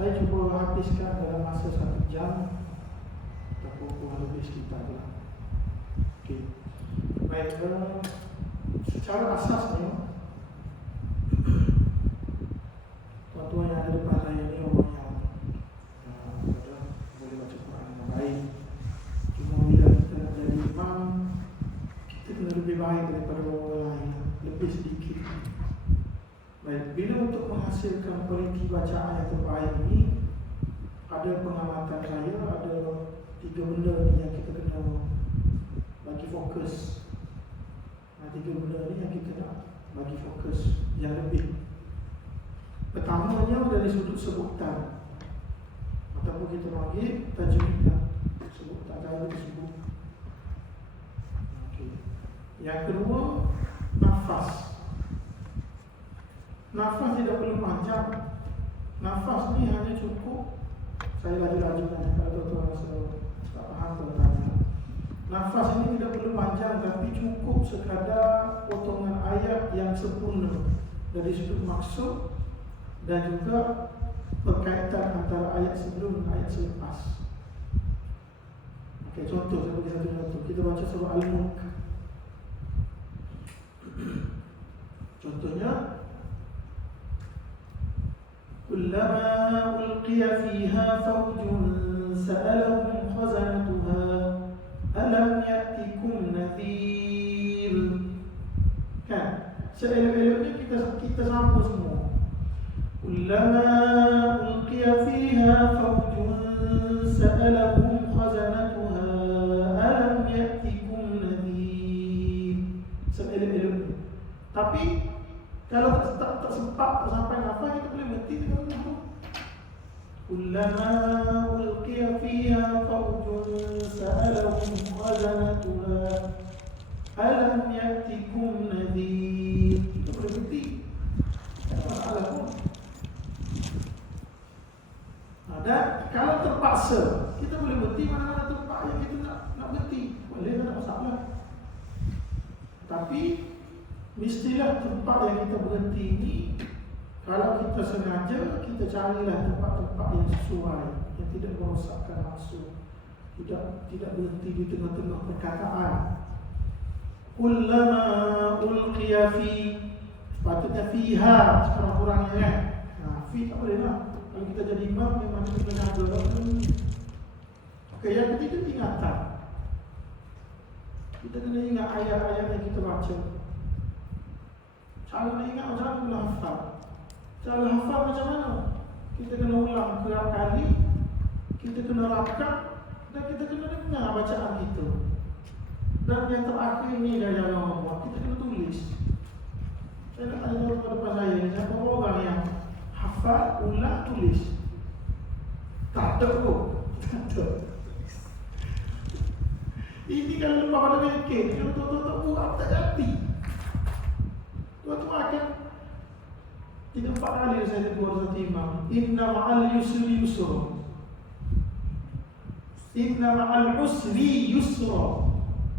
Saya cuba habiskan dalam masa 1 jam ataupun kurang lebih sekitar lah. Okey. Baik, secara asasnya tuan-tuan yang ada depan saya ni orang yang boleh baca Quran dengan baik. Cuma bila kita nak jadi imam, kita kena lebih baik daripada orang lain, lebih sedikit. Baik, bila untuk menghasilkan kualiti bacaan yang terbaik ini, ada pengamatan saya, ada 3 benda ni yang kita kena bagi fokus. 3 benda ni yang kita nak bagi fokus yang lebih. Pertamanya dari sudut sebutan, ataupun kita panggil tajwid lah, sebutan cara disebut. Okay. Yang kedua, nafas. Nafas tidak perlu panjang. Nafas ni hanya cukup, saya laju-laju kan, kalau tuan-tuan rasa tak faham tuan tanya. Nafas ini tidak perlu panjang, tapi cukup sekadar potongan ayat yang sempurna dari sudut maksud dan juga perkaitan antara ayat sebelum dan ayat selepas. Okey, contoh, saya bagi satu contoh. Kita baca surah Al-Mulk. Contohnya, kullama ulqiya fiha fawjun sa'alahum khazanatuha alam ya'tikum nadhir. Kan? Seelok-eloknya kita sama semua. Kullama ulqiya fiha fawjun sa'alahum khazanatuha alam ya'tikum nadhir. Seelok-eloknya. Tapi kalau tak sempat, tak sampai nafas, kita boleh berhenti dengan itu. Kullama ulqiya fiha fawjun sa'alahum khazanatuha alam ya'tikum nadhir. Kita boleh berhenti. Tak ada masalah pun. Dan kalau terpaksa, kita boleh berhenti mana-mana tempat yang kita nak berhenti. Boleh, tak ada masalah. Tapi mestilah tempat yang kita berhenti ini, kalau kita sengaja, kita carilah tempat-tempat yang sesuai, yang tidak merosakkan maksud, tidak berhenti di tengah-tengah perkataan. Kullama ulqiya fi, sepatutnya fiha, sekarang kurangnya kan. Fi tak boleh lah. Kalau kita jadi imam, memang kita kena jaga. Okey, yang ketiga, ingatan. Kita kena ingat ayat-ayat yang kita baca. Cara nak ingat macam mana? Kena hafal. Cara hafal macam mana? Kita kena ulang kerap kali, kita kena rakam, dan kita kena dengar bacaan kita. Dan yang terakhir ni dah jangan buat, kita kena tulis. Saya nak tanya orang depan saya, siapa orang yang hafal, ulang, tulis? Tak ada pun. Tak ada. Ini kalau lepas pada bikin, kalau tuan-tuan tak buat, tak jadi. Tuan-tuan akan 3-4 kali saya tegur satu imam. Inna ma'al yusri yusra. Inna ma'al usri yusra.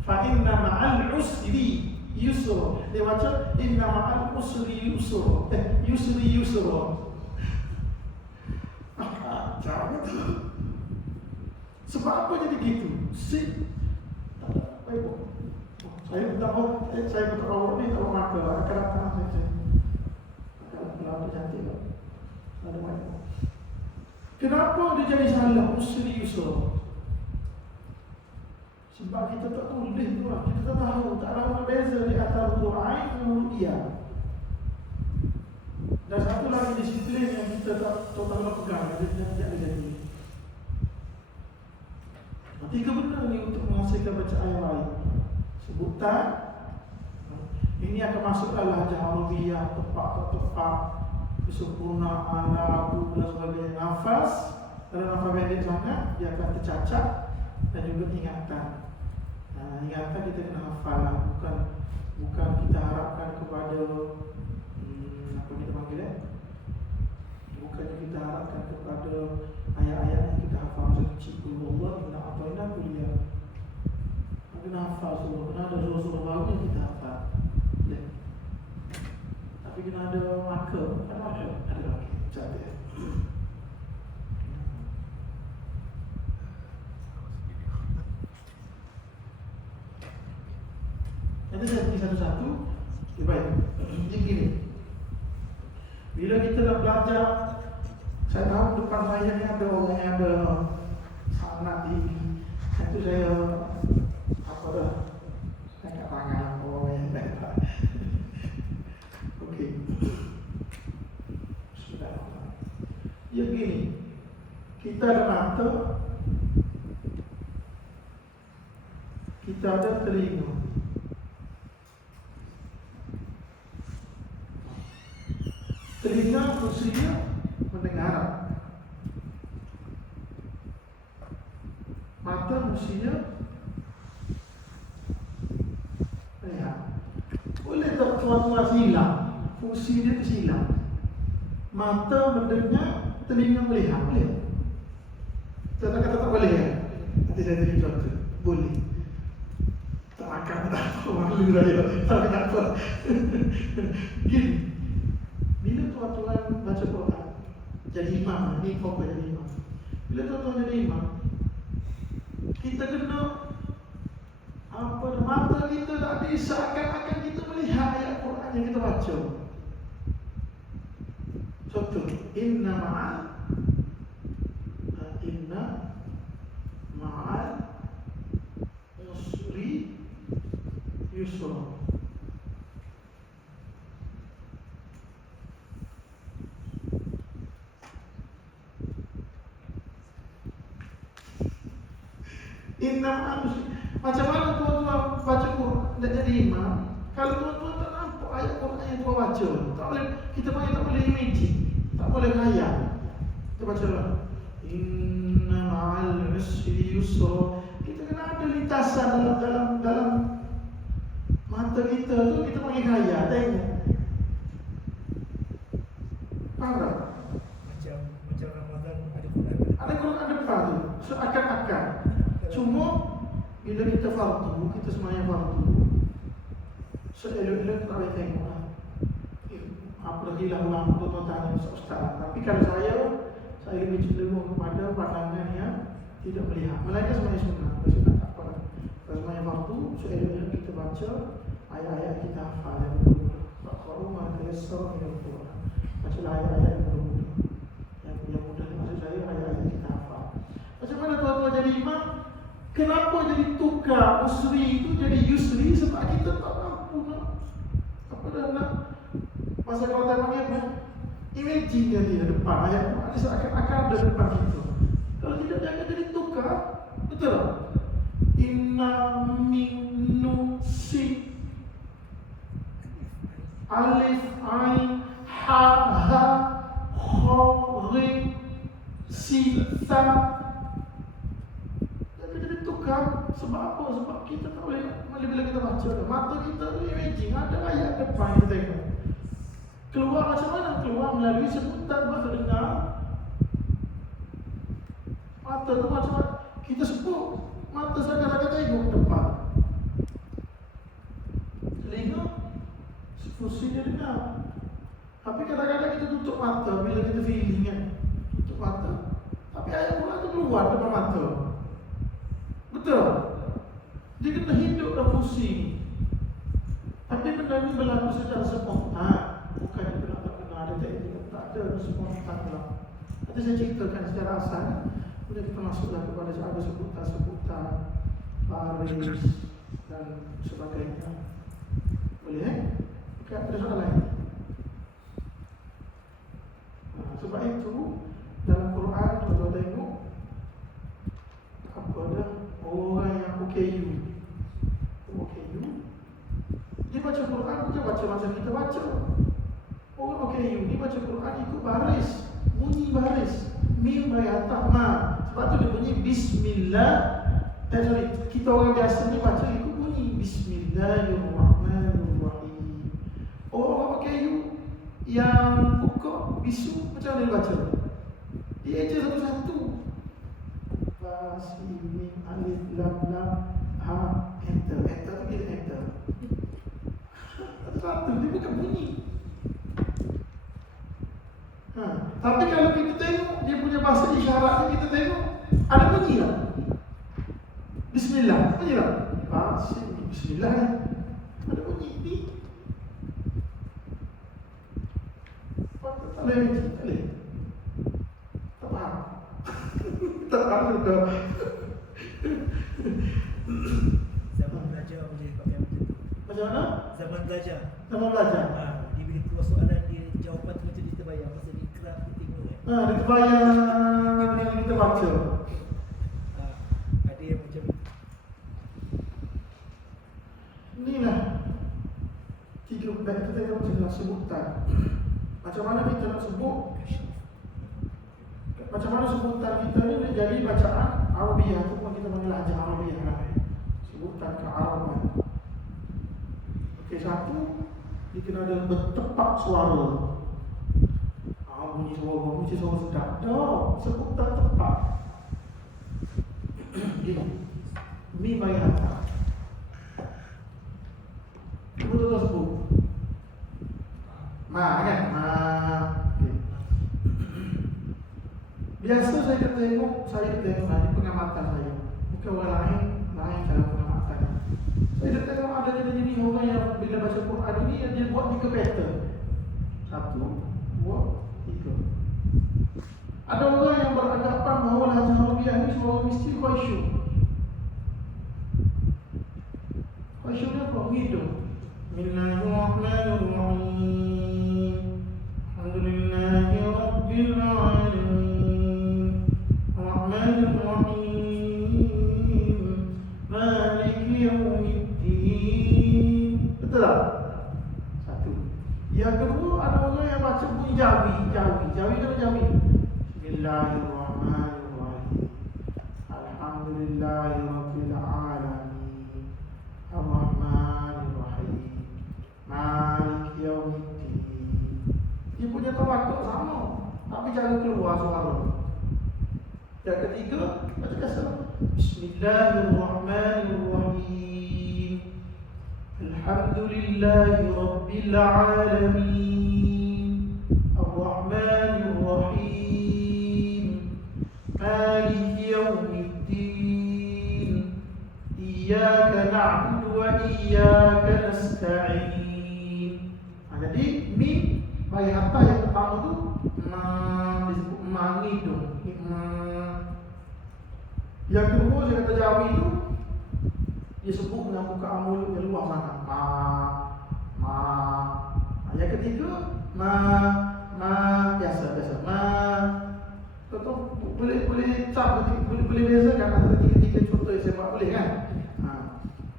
Fa inna ma'al usri yusra. Dia baca inna ma'al usri yusra. Yusri yusra. Jangan tu. Sebab apa jadi gitu? Tak ada apa-apa. Saya minta awak ni tak maka akan datang saya. Akan cantik tak? Ada banyak. Kenapa dia jadi salah usri yusra? Sebab kita tak tulis tu lah. Kita tak tahu, tak ada beza di antara huruf ain dan huruf ia. Dan satu lagi disiplin yang kita tak tahu pegang, dia tidak jadi. 3 benda ni untuk menghasilkan bacaan yang baik. Sebutan, ini akan masuk dalam jahriyah, tepat tak tepat, kesempurnaan, lagu dan sebagainya. Nafas, kalau nafas pendek sangat, dia akan tercacat. Dan juga ingatan. Ingatan kita kena hafal lah. Bukan kita harapkan kepada apa kita panggil bukannya kita harapkan kepada ayat-ayat yang kita hafal masa kecil. Allah inna a'tayna kuliah. Kena hafal semua. Kena ada surah-surah baru yang kita hafal. Tapi kena ada marker. Ada marker? Ada marker. Cantik. satu-satu. Okay, baik. Jadi gini, bila kita nak belajar, saya tahu depan saya ni ada orang yang ada sangat tinggi. Itu saya apa dah? Saya kat tangan orang yang baik. Okey. Sudah. Ya begini, kita ada mata, kita ada telinga. Telinga fungsinya mendengar. Mata fungsinya melihat. Boleh tak tuan-tuan silam? Fungsi dia tersilam. Mata mendengar, telinga melihat. Boleh? Kita kata tak boleh kan? Nanti saya beri contoh. Boleh. Tak akan tak malu saya. Tak apa. Gini. Bila tuan-tuan baca Quran, jadi imam, ni apa jadi imam? Bila tuan-tuan jadi imam, kita kena apa? Mata kita tak bisa seakan-akan kita melihat ayat Quran yang kita baca. Contoh, inna ma'al usri yusra. Macam mana tuan-tuan baca Quran nak jadi imam? Kalau tuan-tuan tak nampak ayat Quran yang tuan baca, tak boleh, kita panggil tak boleh imagine, tak boleh khayal. Kita baca lah, inna ma'al usri yusra. Kita kena ada lintasan dalam mata kita tu, kita panggil khayal. Tengok, faham tak? Macam Ramadan ada Quran. Ada Quran depan tu, seakan-akan. Cuma bila kita fardu, kita semayang fardu, seelok-elok tak boleh tengok lah. Apa lagi lah orang tuan-tuan tanya ustaz. Tapi kalau saya lebih cenderung kepada pandangan yang tidak melihat. Melainkan semayang sunnah. Sunnah tak apa. Kalau semayang fardu, seelok-elok kita baca ayat-ayat kita hafal yang berbunyi. Faqra'u ma tayassara minal Quran. Bacalah ayat-ayat yang berbunyi. Yang mudah maksud saya ayat-ayat kita hafal. Macam mana tuan-tuan jadi imam? Kenapa jadi tukar usri itu jadi yusri? Sebab kita tak mampu nak apa dah nak masa kalau tak panggil apa? Imagine dia di depan ayat Quran seakan-akan ada depan kita. Kalau tidak jangan jadi tukar. Betul tak? Inna minusi alif ain ha ha kha ri sita. Sebab apa? Sebab kita tak boleh bila kita baca, mata kita tu imagine ada ayat depan kita tengok. Keluar macam mana? Keluar melalui sebutan mata dengar. Mata tu macam mana? Kita sebut mata sedang tengok depan. Telinga fungsi dia dengar. Tapi kadang-kadang kita tutup mata bila kita feeling kan. Tutup mata. Tapi ayat Quran tu keluar depan mata. Betul? Dia kena hidup dalam fungsi ni. Tapi benda ni berlaku secara spontan. Bukan dia tak kena ada teknik. Tak ada spontan lah. Nanti saya ceritakan secara asal. Kemudian kita masuklah kepada ada sebutan baris dan sebagainya. Boleh Bukan ada soalan lain. Sebab itu dalam Quran tuan-tuan tengok apa dah orang yang OKU. Dia baca Quran bukan baca macam kita baca. Orang OKU ni baca Quran ikut baris, bunyi baris. Mim bagi atas ma. Sebab tu dia bunyi bismillah. Sorry, kita orang biasa ni baca ikut bunyi Bismillahirrahmanirrahim. Orang OKU yang buka bisu macam mana dia baca? Dia eja satu-satu. Sin alif lam lam ha enter tu kita enter. Satu dia bukan bunyi. Tapi kalau kita tengok dia punya bahasa isyarat ni, kita tengok ada bunyi tak? Bismillah, bunyi tak? Bismillah ni ada bunyi. Tak boleh mengaji, tak boleh. Tak faham. Tak faham sudah. Zaman belajar boleh pakai macam tu. Macam mana? Zaman belajar. Sama belajar. Diberi keluar soalan dia jawapan tu macam dia terbayang. Pasal dia kerap dia tengok kan. Dia terbayang yang kita baca. Ada yang macam Inilah 3 bab kita tengok jelas sebutan. Macam mana kita nak sebut? Macam mana sebutan kita ni dia jadi bacaan Arabiah tu pun kita panggil ajar Arabiah lah. Sebutan kearaban. Okey, satu dia kena ada bertepak suara. Bunyi suara sedap. Dah, sebutan tepat. Gini. Mi bayata. Betul sebut. Ma kan? Okay. Biasa saya tengok di pengamatan saya. Bukan orang lain cara pengamatan. Saya tengok ada jenis orang yang bila baca Quran ini dia buat 3 pattern. 1, 2, 3. Ada orang yang beranggapan bahawa Lahjah Arabiah ini suara mesti khusyuk. Khusyuk ni apa? Hidup. Bismillahirrahmanirrahim. Alhamdulillahi Rabbil Alamin. Ar-Rahmanirrahim. Maliki Yawmiddin. Betul tak? Satu. Yang kedua, ada orang yang baca bunyi Jawi kan Jawi. Bismillahirrahmanirrahim. Alhamdulillahi Rabbil Alamin. Ar-Rahmanirrahim. Maliki Yawmiddin. Dia punya tawakkul sama, tapi cara keluar suara. Yang ketiga, baca kasar. Bismillahirrahmanirrahim. Alhamdulillahi Rabbil Alamin. Ar-Rahmanirrahim. Maliki Yawmiddin. Iyyaka na'budu wa iyyaka nasta'in. Jadi mi bagi apa yang pertama tu disebut mangidung. Yang kedua saya kata Jawi tu dia sebut dengan buka mulut yang luar sana. Yang ketiga biasa. Betul boleh cap boleh bezakan antara tiga contoh yang saya buat boleh kan?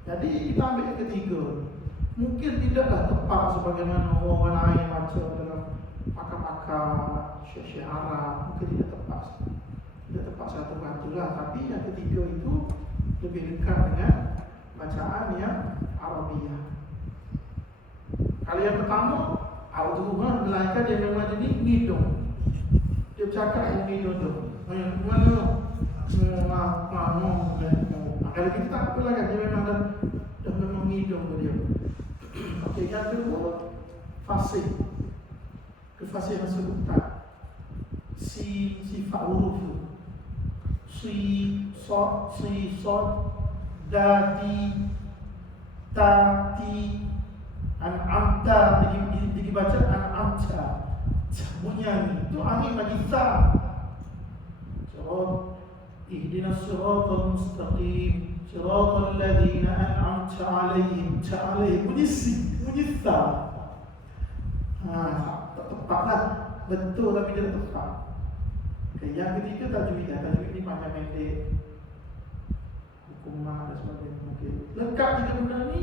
Jadi kita ambil yang ketiga. Mungkin tidaklah tepat sebagaimana orang lain baca dalam pakar-pakar syekh Arab, mungkin tidak tepat. Tidak tepat satu lah, tapi yang ketiga itu lebih dekat dengan bacaan yang Arabiah. Kalau yang pertama, Al-Quran melainkan dia memang jenis ngidung. Dia bercakap dengan ngidung tu. Kalau kita tak apalah kan, dia memang dah memang ngidung ke dia. Okey, yang kedua, fasih. Kefasihan sebutan. Sifat huruf tu. Si, sod, dadi, tati, an'amta, dibaca an'amta. Bunyi itu angin bagi ta. Ihdinas siratal mustaqim, siratal ladzina an'amta 'alaihim. Bunyi si, bunyi ta. Tak tepatlah. Betul tapi tidak tepat. Okay, yang ketiga tajwid. Tajwid ni panjang pendek, hukumah dan sebagainya. Okay. Lengkap 3 benda ni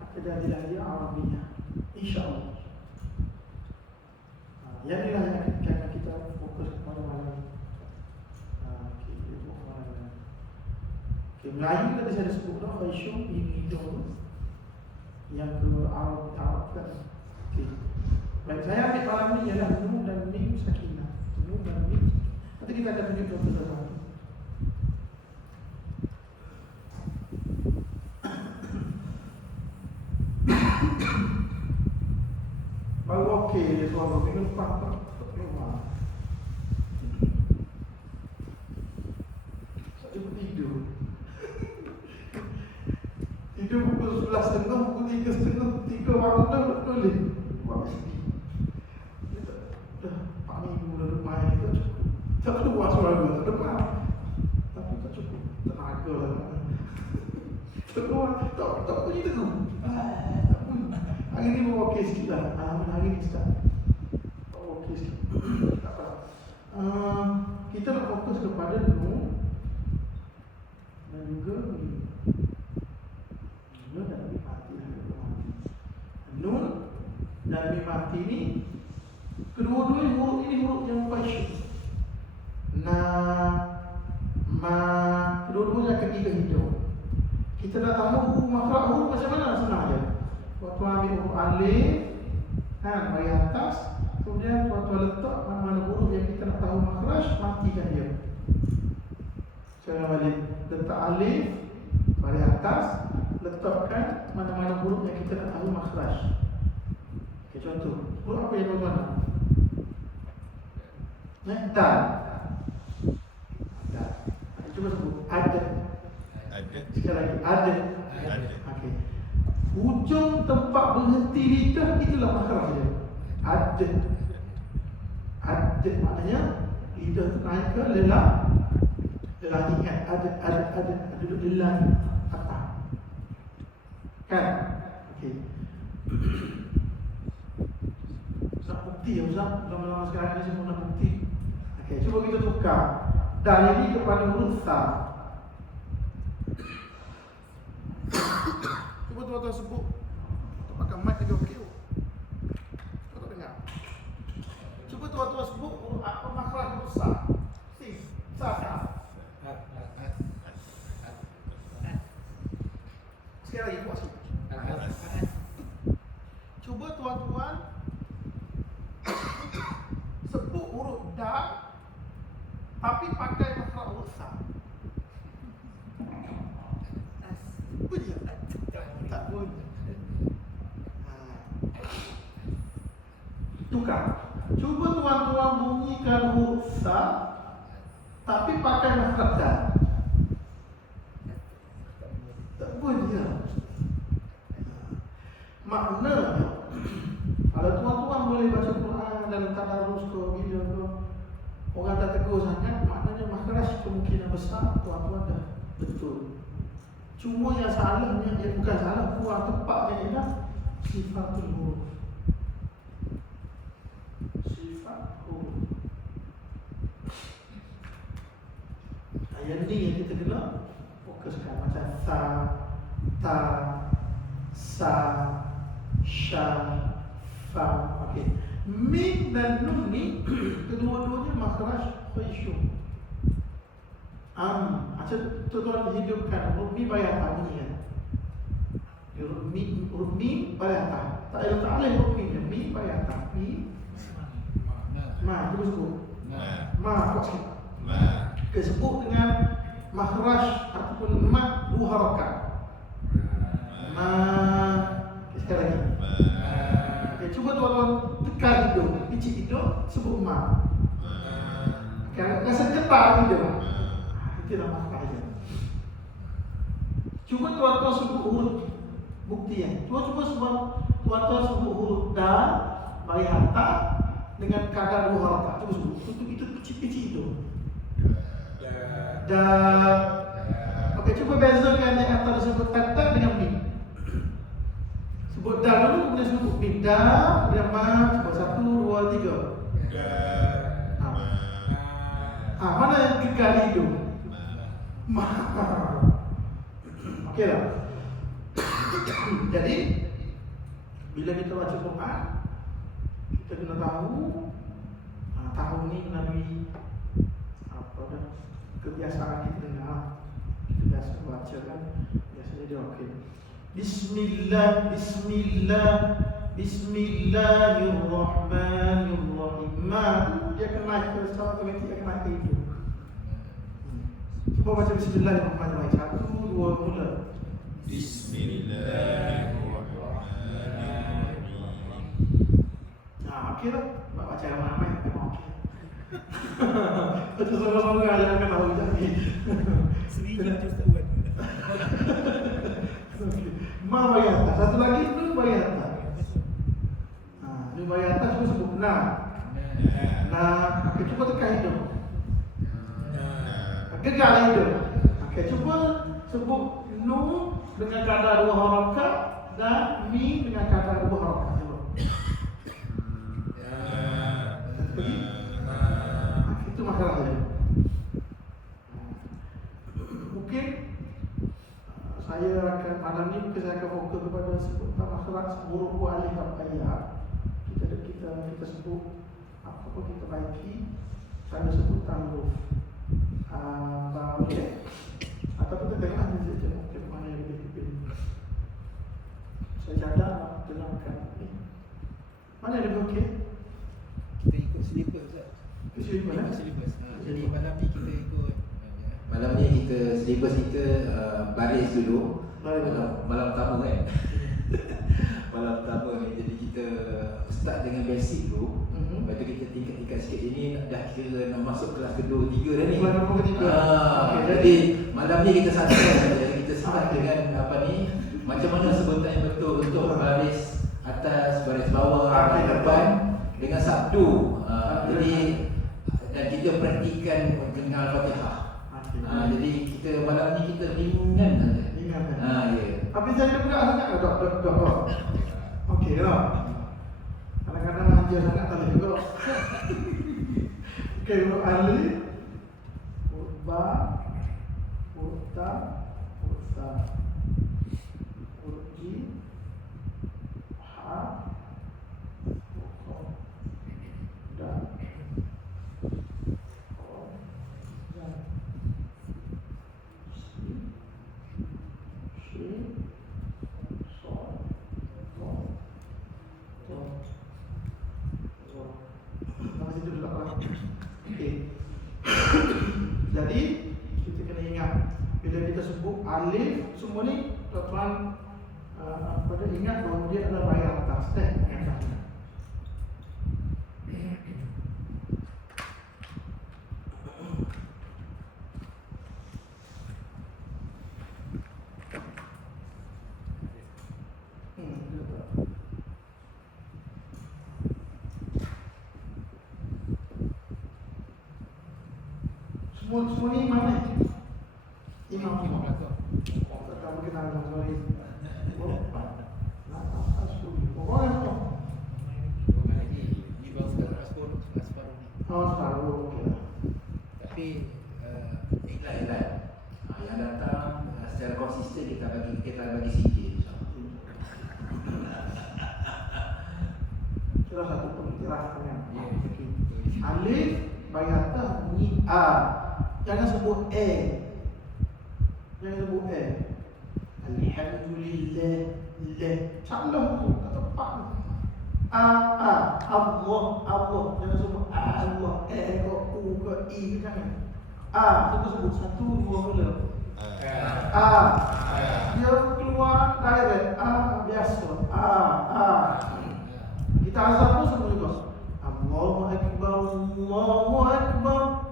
akan jadilah dia Arabiah, insya-Allah. Yang inilah yang akan kita fokus pada malam ini. Okay, Melayu tadi saya dah sebut dah, Khusyuk, hidung. Yang ke Arab kan. Okay. Baik, saya ambil malam ni ialah Nun dan Mim Sakinah. Nun dan Mim. Nanti kita akan tunjuk contoh satu. Baru okey dia suara minggu depan tak keluar. Saya cuba tidur. Tidur pukul 11.30, pukul 3.30, 3 baru dah boleh. Buat mesti. minggu duduk main itu cukup. Tak keluar suara tak demam. Tapi tak cukup tenaga lah. Tak keluar, tak bunyi tu. Tak bunyi. Hari ni bawa okey sikit lah. Hari ni start. Bawa okey sikit. Tak apa. Kita nak fokus kepada Nun dan juga Mim. Nun dan Mim mati. Nun dan Mim mati ni kedua-dua huruf ini huruf yang fashion. Na, ma, kedua-duanya ketiga hijau. Kita dah tahu huruf makhraj huruf macam mana sebenarnya. Waktu ambil huruf alif, bagi atas, kemudian waktu letak mana-mana huruf yang kita nak tahu makhraj, matikan dia. Cara balik, letak alif, bagi atas, letakkan mana-mana huruf yang kita nak tahu makhraj. Okay, contoh, huruf apa yang tuan-tuan nak? Dal. Cuba sebut ada. Sekali lagi ada. Okey. Hujung tempat berhenti lidah itulah makhraj dia. Ada. Ada maknanya lidah tu naik ke lelah. Lelah ingat ada duduk lelah atas. Kan? Okey. Nak bukti ya Ustaz? Lama-lama sekarang ni semua nak bukti. Okey, cuba kita tukar dal ini kepada huruf sa. Cuba tuan-tuan sebut. Tak pakai mic lagi okey. Tuan-tuan dengar. Cuba tuan-tuan sebut huruf apa makhraj huruf sa. Sa. Sekali lagi buat sikit. Cuba tuan-tuan sebut huruf dal tapi pakai makhraj huruf sa. Bunyi tak bunyi. Tukar. Cuba tuan-tuan bunyikan huruf sa tapi pakai makhraj dal. Tak bunyi. Maknanya kalau tuan-tuan boleh baca Quran dalam tadarus ke bila ke orang tak tegur sangat, maknanya makhraj kemungkinan besar tuan-tuan dah betul. Cuma yang salahnya, yang bukan salah, kurang tepatnya ialah sifatul huruf. Sifat huruf. Yang ni yang kita kena fokuskan. Macam sa, ta, sa, sya, fa. Okey. Mim dan nun ni kedua-duanya makhraj khusyuk. Macam tuan-tuan hidupkan huruf mim bagi atas bunyi kan. Huruf mim bagi atas. Tak ada tak boleh huruf mim bagi atas. Mim. Ma, terus sebut. Ma, kuat sikit. Okay, sebut dengan makhraj ataupun mat dua harakat. Ma. Okay, sekali lagi. Okay, cuba tuan-tuan tekan hidung, picit hidung, sebut ma. Okay, rasa getar hidung. Itulah makhraj dia. Cuba tuan-tuan sebut huruf bukti ya. Cuba sebut tuan-tuan sebut huruf dal bagi atas dengan kadar dua harakat. Cuba sebut. Itu kecil-kecil itu. Dal. Okey, cuba bezakan yang atas sebut kata dengan mim. Sebut dal dulu kemudian sebut mim. Dal, kemudian ma. Cuba 1, 2, 3. Mana yang kekal hidung? Ma. Okey lah. Jadi bila kita baca Quran, kita kena tahu tahun ni Nabi apa dah kebiasaan kita dengar, kita biasa baca kan, biasanya dia okey. Bismillahirrahmanirrahim. Ma tu dia kena naik ke secara otomatik, dia kena naik ke itu. Cuba baca Bismillahirrahmanirrahim. 1, 2, mula. Bismillahirrahmanirrahim. Okey lah. Baca ramai-ramai memang okey. Betul sama-sama jangan tahu jadi. Sedikit tu Ustaz. Ma bagi atas. Satu lagi nun bagi atas. Nun bagi atas tu sebut na. Nah, okey, cuba tekan hidung. Gegar hidung. Okey, cuba sebut nun dengan kadar 2 harakat dan mim dengan kadar 2 harakat. Cuba. Okey. Itu masalahnya. Mungkin saya akan malam ni mungkin saya akan fokus kepada sebutan akhlak seburuk alih ayat. Kita sebut apa kita baiki. Saya sebutan huruf. Okey. Atau kita tengok ni saja mungkin mana yang lebih pilih. Saya cadang terangkan ni. Mana yang lebih okey? Kita ikut silibus Ustaz. Kesimpulan. Silibus. Jadi malam ni kita ikut Malam ni kita silibus kita baris dulu. Malam pertama kan. Malam pertama ni jadi kita start dengan basic dulu. Lepas tu kita tingkat-tingkat sikit. Ini dah kira nak masuk kelas kedua, tiga dah ni. Kelas ketiga. Okay, Jadi malam ni kita satu. Jadi kita start dengan apa ni, macam mana sebutan yang betul untuk baris atas, baris bawah, baris depan dengan sabdu. Jadi dan kita praktikan dengan Al-Fatihah. Jadi kita malam ni kita ringan saja. Ringan. Ya. Tapi saya juga sangat dok. Okey lah. Kadang-kadang manja sangat tak boleh juga. Okey, huruf alif, huruf ba, huruf ta, huruf sa, huruf jim, ha, huruf kha, dal, kha, zal, sin, shin, sad, dha, ta. Nama situ dulu apa? Okey. Jadi kita kena ingat bila kita sebut alif semua ni tuan-tuan pada ingat bahawa dia adalah bayar atas semua ni mana? Imam semua. Tak berkenal dengan sorry. Orang tu. Oh, tahu. Okey. Tapi iklan yang datang secara konsisten kita bagi sikit Salah satu pengiktirafnya. Alif bagi atas bunyi A. Jangan sebut A. Jangan sebut A. Alhamdulillah. Salah tu, tak tepat tu. Allah. Jangan sebut Allah. A ke U ke I ke jangan. Kita sebut satu dua mula. Dia keluar direct. Biasa. Kita azab pun semua juga. Allahu Akbar, Allahu Akbar.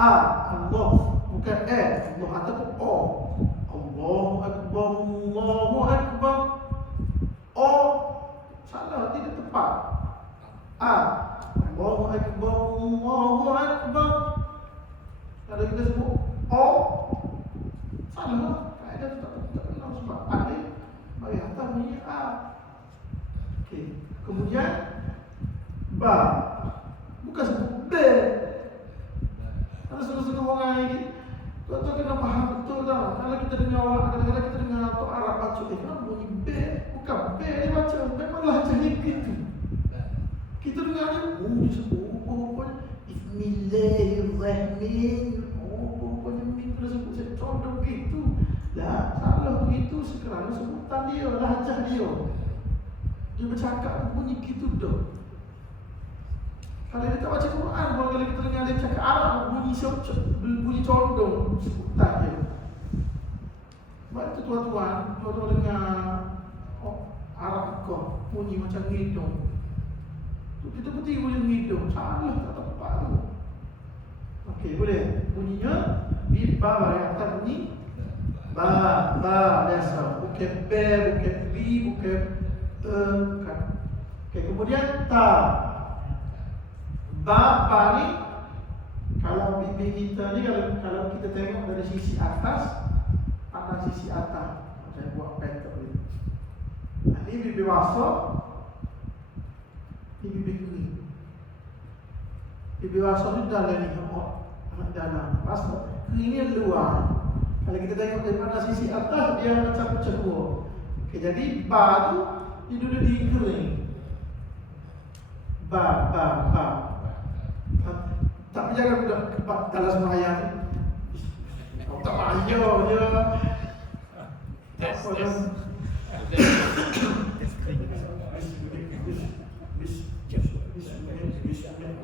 Allah bukan Allah ataupun O. Allahu Akbar, Allahu Akbar. O salah, tidak tepat. Allahu Akbar, Allahu Akbar. Kalau kita sebut O salah, kaedah tu tak kenal sebab alif bagi atas bunyi A. Okey, kemudian ba bukan sebut B. Kalau setengah orang ini, tuan-tuan kena faham betul tau. Kalau kita dengar orang, kadang-kadang kita dengar atau Arab baca, kenapa bunyi B? Bukan B dia baca, memanglah jadi begitu. Kita dengar dia, dia sebut, rupanya Bismillahirrahmanirrahim. Rupanya mim kena sebut, saya contoh begitu. Lah, salah begitu sekarang sebutan dia, lahjah dia. Dia bercakap bunyi begitu dah. Kalau dia tak baca Quran, kalau kita dengar dia cakap Arab, bunyi condong sebutan dia. Sebab itu tuan-tuan dengar Arab kau bunyi macam ngidung. Kita putih boleh ngidung, salah tak tepat tu. Okey, boleh. Bunyinya ba bagi atas bunyi ba biasa. Bukan b, bukan b, bukan bukan. Okey, kemudian ta. Ba ni kalau bibir kita ni kalau kita tengok dari sisi atas, pandang sisi atas. Saya buat pattern ni. Ini bibir basah, ini bibir kering. Bibir basah ni dalam ni, dalam. Basah, kering ni luar. Kalau kita tengok dari pandang sisi atas, dia macam pecah dua. Okay, jadi ba tu dia duduk di kering. Ba. Tapi jangan budak dalam sembahyang. Tak payah dia. Test.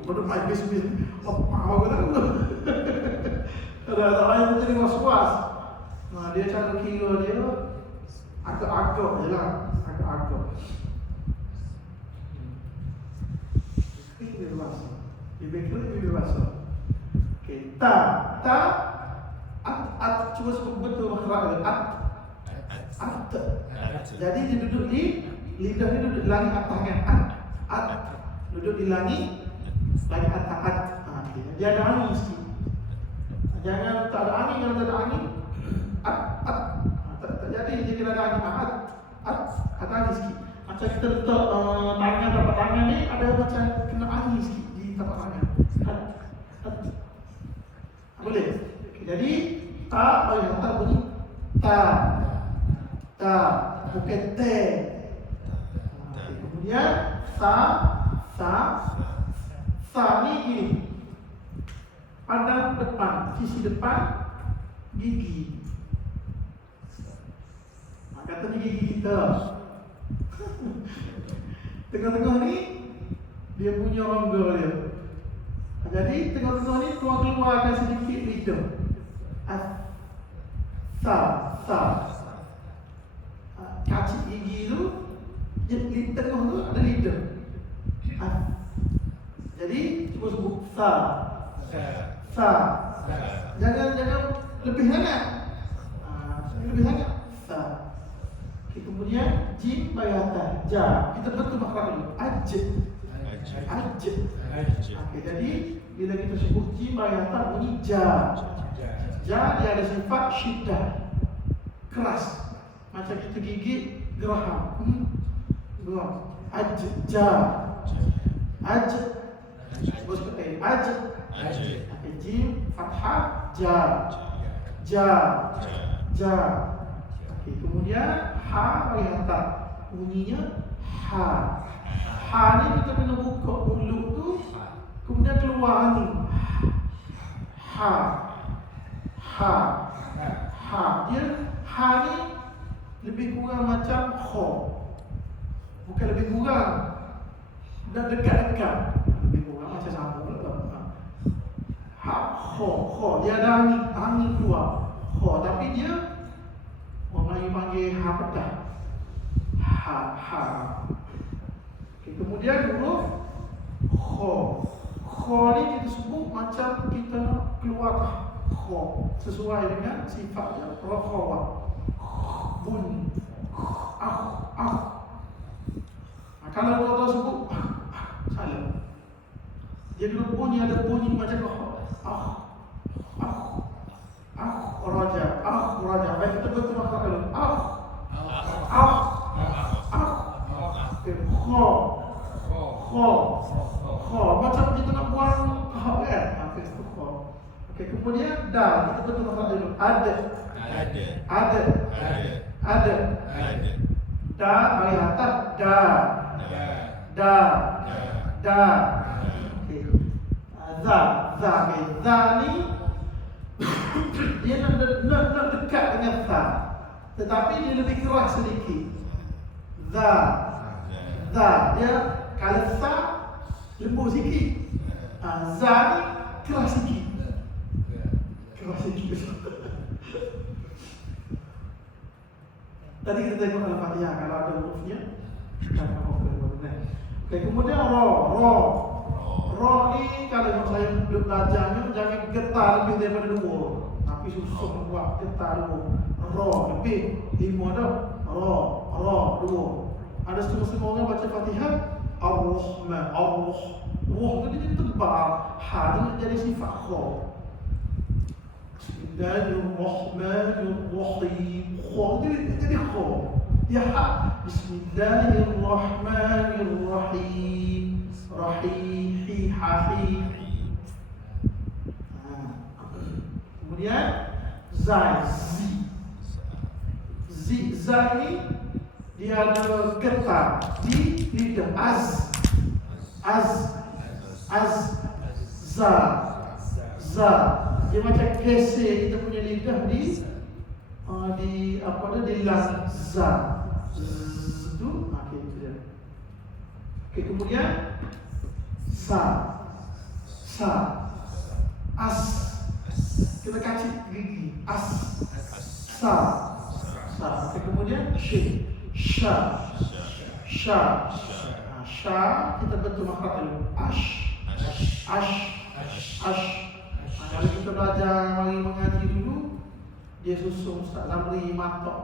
Bodoh main bis. Apa aku tahu. Ada orang yang jadi was-was. Nah, dia cara kira dia agak-agak je lah. Agak-agak. Ini dia luas. Lebih basah. Okey, at cuba sebut betul makhraj dia. At. Jadi dia duduk di lidah ni duduk di langit atas kan. At. Duduk di langit atas. Okey. Dia ada angin sikit. Jangan tak ada angin, kalau tak ada angin at. Tak jadi dia kena ada angin. At. Ada angin sikit. Macam kita letak tangan tapak tangan ni ada macam kena angin sikit. Tapak tangan. Boleh. Okay, jadi ta bagi hantar bunyi ta. Bukan te. Kemudian sa ni gini. Pandang depan, sisi depan gigi. Katanya gigi kita. Tengah-tengah ni dia punya rongga dia. Jadi tengah-tengah ni keluarkan sedikit lidah. Sa. Kacik gigi tu, di tengah tu ada lidah. Jadi cuba sebut sa. Jangan lebih sangat. Lebih sangat. Sa. Okay, kemudian jim bagi atas. Ja. Kita betul makhraj dulu. Aj. Okay, jadi bila kita sebut jim bagi atas bunyi ja. Ja dia ada sifat syiddah, keras. Macam kita gigit geraham. Geraham. Aj. Sebut seperti aj. Okay, jim fathah ja. Okay, kemudian ha bagi atas bunyinya ha. Ha ni kita kena buka mulut tu, kemudian keluar angin. Ha. Dia ha ni lebih kurang macam kho. Bukan lebih kurang, dan dekat-dekat. Lebih kurang macam sama lah. Ha, kho. Dia ada angin keluar. Kho, tapi dia orang Melayu panggil ha pedah. Ha. Kemudian huruf kho. Kho ni kita sebut macam kita keluar kho sesuai dengan sifatnya. Rakhawah. Bunyi. Kalau orang sebut salah. Dia dulu bunyi ada bunyi macam raja. Baik kita betul makhraj dulu. Kho macam kita nak buang kho kan. Okey, kemudian dal kita betul makhraj dulu. Ada. Da bagi atas da. Okey. Za ni dia nak dekat dengan sa, tetapi dia lebih keras sedikit. Za dia kalau sa lembut sikit. Za ni keras sikit. Tadi kita tengok Al-Fatihah, kalau ada hurufnya kita akan hafal. Okey, kemudian ra ni kalau saya belajarnya jangan getar lebih daripada 2. Tapi susah buat getar 2. Ra lebih 5 dah. Ra 2. Ada setengah orang baca Fatihah Ar-Rahman, Wah tu dia jadi tebal. Ha tu jadi sifat kha. Bismillahirrahmanirrahim. Kha tu jadi kha. Ya ha. Bismillahirrahmanirrahim. Rahihi hahi. Kemudian zai zai ni dia ada getar di lidah za dia macam gesek kita punya lidah di apa dia di lang za itu okey itu dia. Okey kemudian sa as kita kacip gigi sa okey kemudian sha kita bentuk makhraj dulu ash. Kalau kita belajar mari mengaji dulu, dia susun Ustaz Lamri Matok.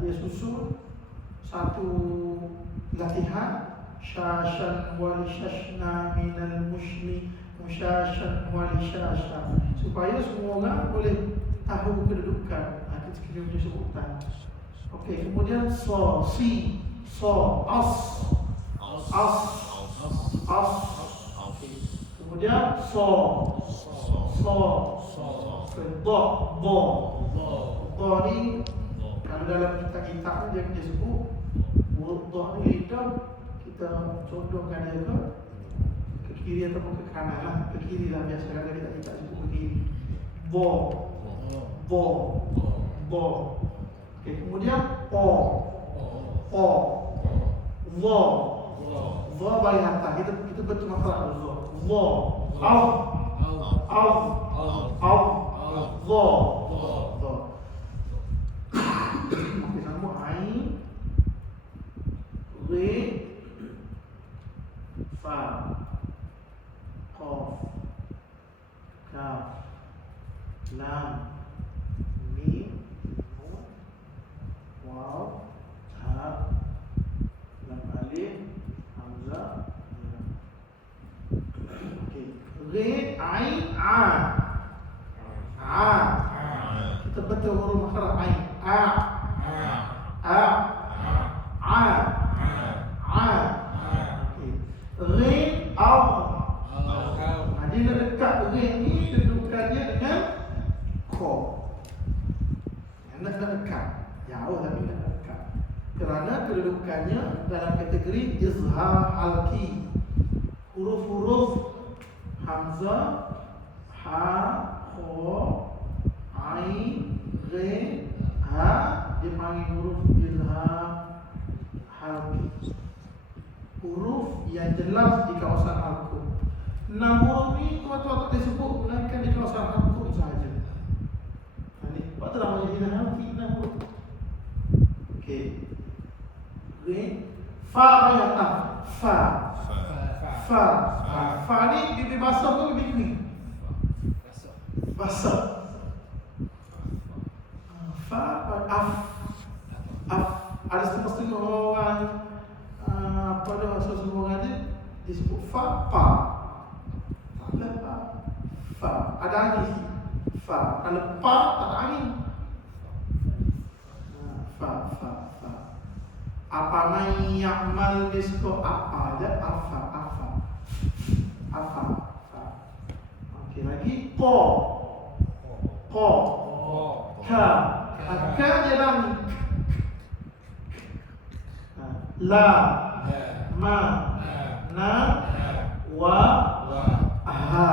Dia susun satu latihan syashan wal syashna minal mushni musyashan wal syasha, supaya semua orang boleh tahu kedudukan kita punya sebutan. Okey, kemudian as. Kemudian do ni kalau dalam kitab dia sebut do ni lidah kita contohkan dia ke kiri atau ke kanan lah. Ke kiri lah biasa kalau kita sebut ke kiri. Bo. Okay, kemudian Zo balik atas. Kita betul makhraj zo. Zo. Okey, sambung ain, re, fa, qaf, kaf, lam, mim, nun, waw, ha, lam alif, hamzah. Okey, re, ain, a. Kita betul huruf makhraj ain. Re, au. Dia dekat re ni kedudukannya dengan kha. Yang nak dekat. Jauh tapi nak dekat. Kerana kedudukannya dalam kategori izhar halki. Huruf-huruf hamzah, ha, kha, ain, re, ha dipanggil huruf izhar halki. Huruf yang jelas di kawasan halqum. 6 huruf ni tuan-tuan tak disebut melainkan di kawasan halqum sahaja. Ini apa tu namanya izhar halki 6 huruf. Okey. Re, fa bayatan. Fa ni bibir basah tu bibir kering. Basah. Fa, af. Ada setengah orang pada masa semua orang dia disebut fa, pa. Tak ada pa. Fa, ada angin. Fa, kalau pa tak ada angin. Fa. Apa man ya'mal misqal apa aja afa. Okey, lagi po. Ka dia dalam la, ma, na, wa, ha.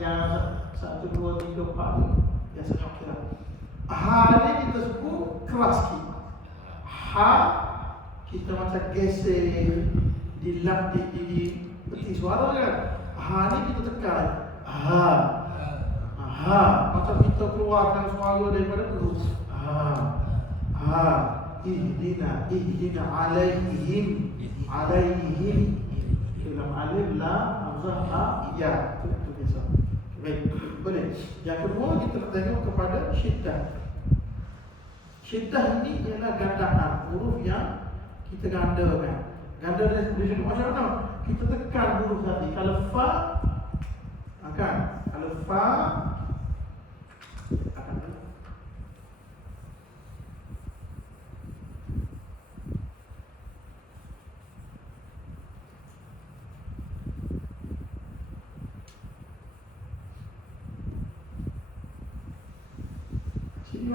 Yang 1, 2, 3, 4 ni biasanya okey lah. Ha ni kita sebut keras sikit. Ha kita macam gesek di lap di peti suara kan. Ha ni kita tekan. Ha macam kita keluarkan suara daripada perut. Ha ihdina alaihim dalam alif lam hamzah ha ya itu biasa. Baik, boleh. Yang kedua kita nak tengok kepada syiddah. Syiddah ini ialah gandaan huruf yang kita gandakan. Ganda dia macam mana? kita tekan huruf tadi. Kalau fa, kan? Kalau fa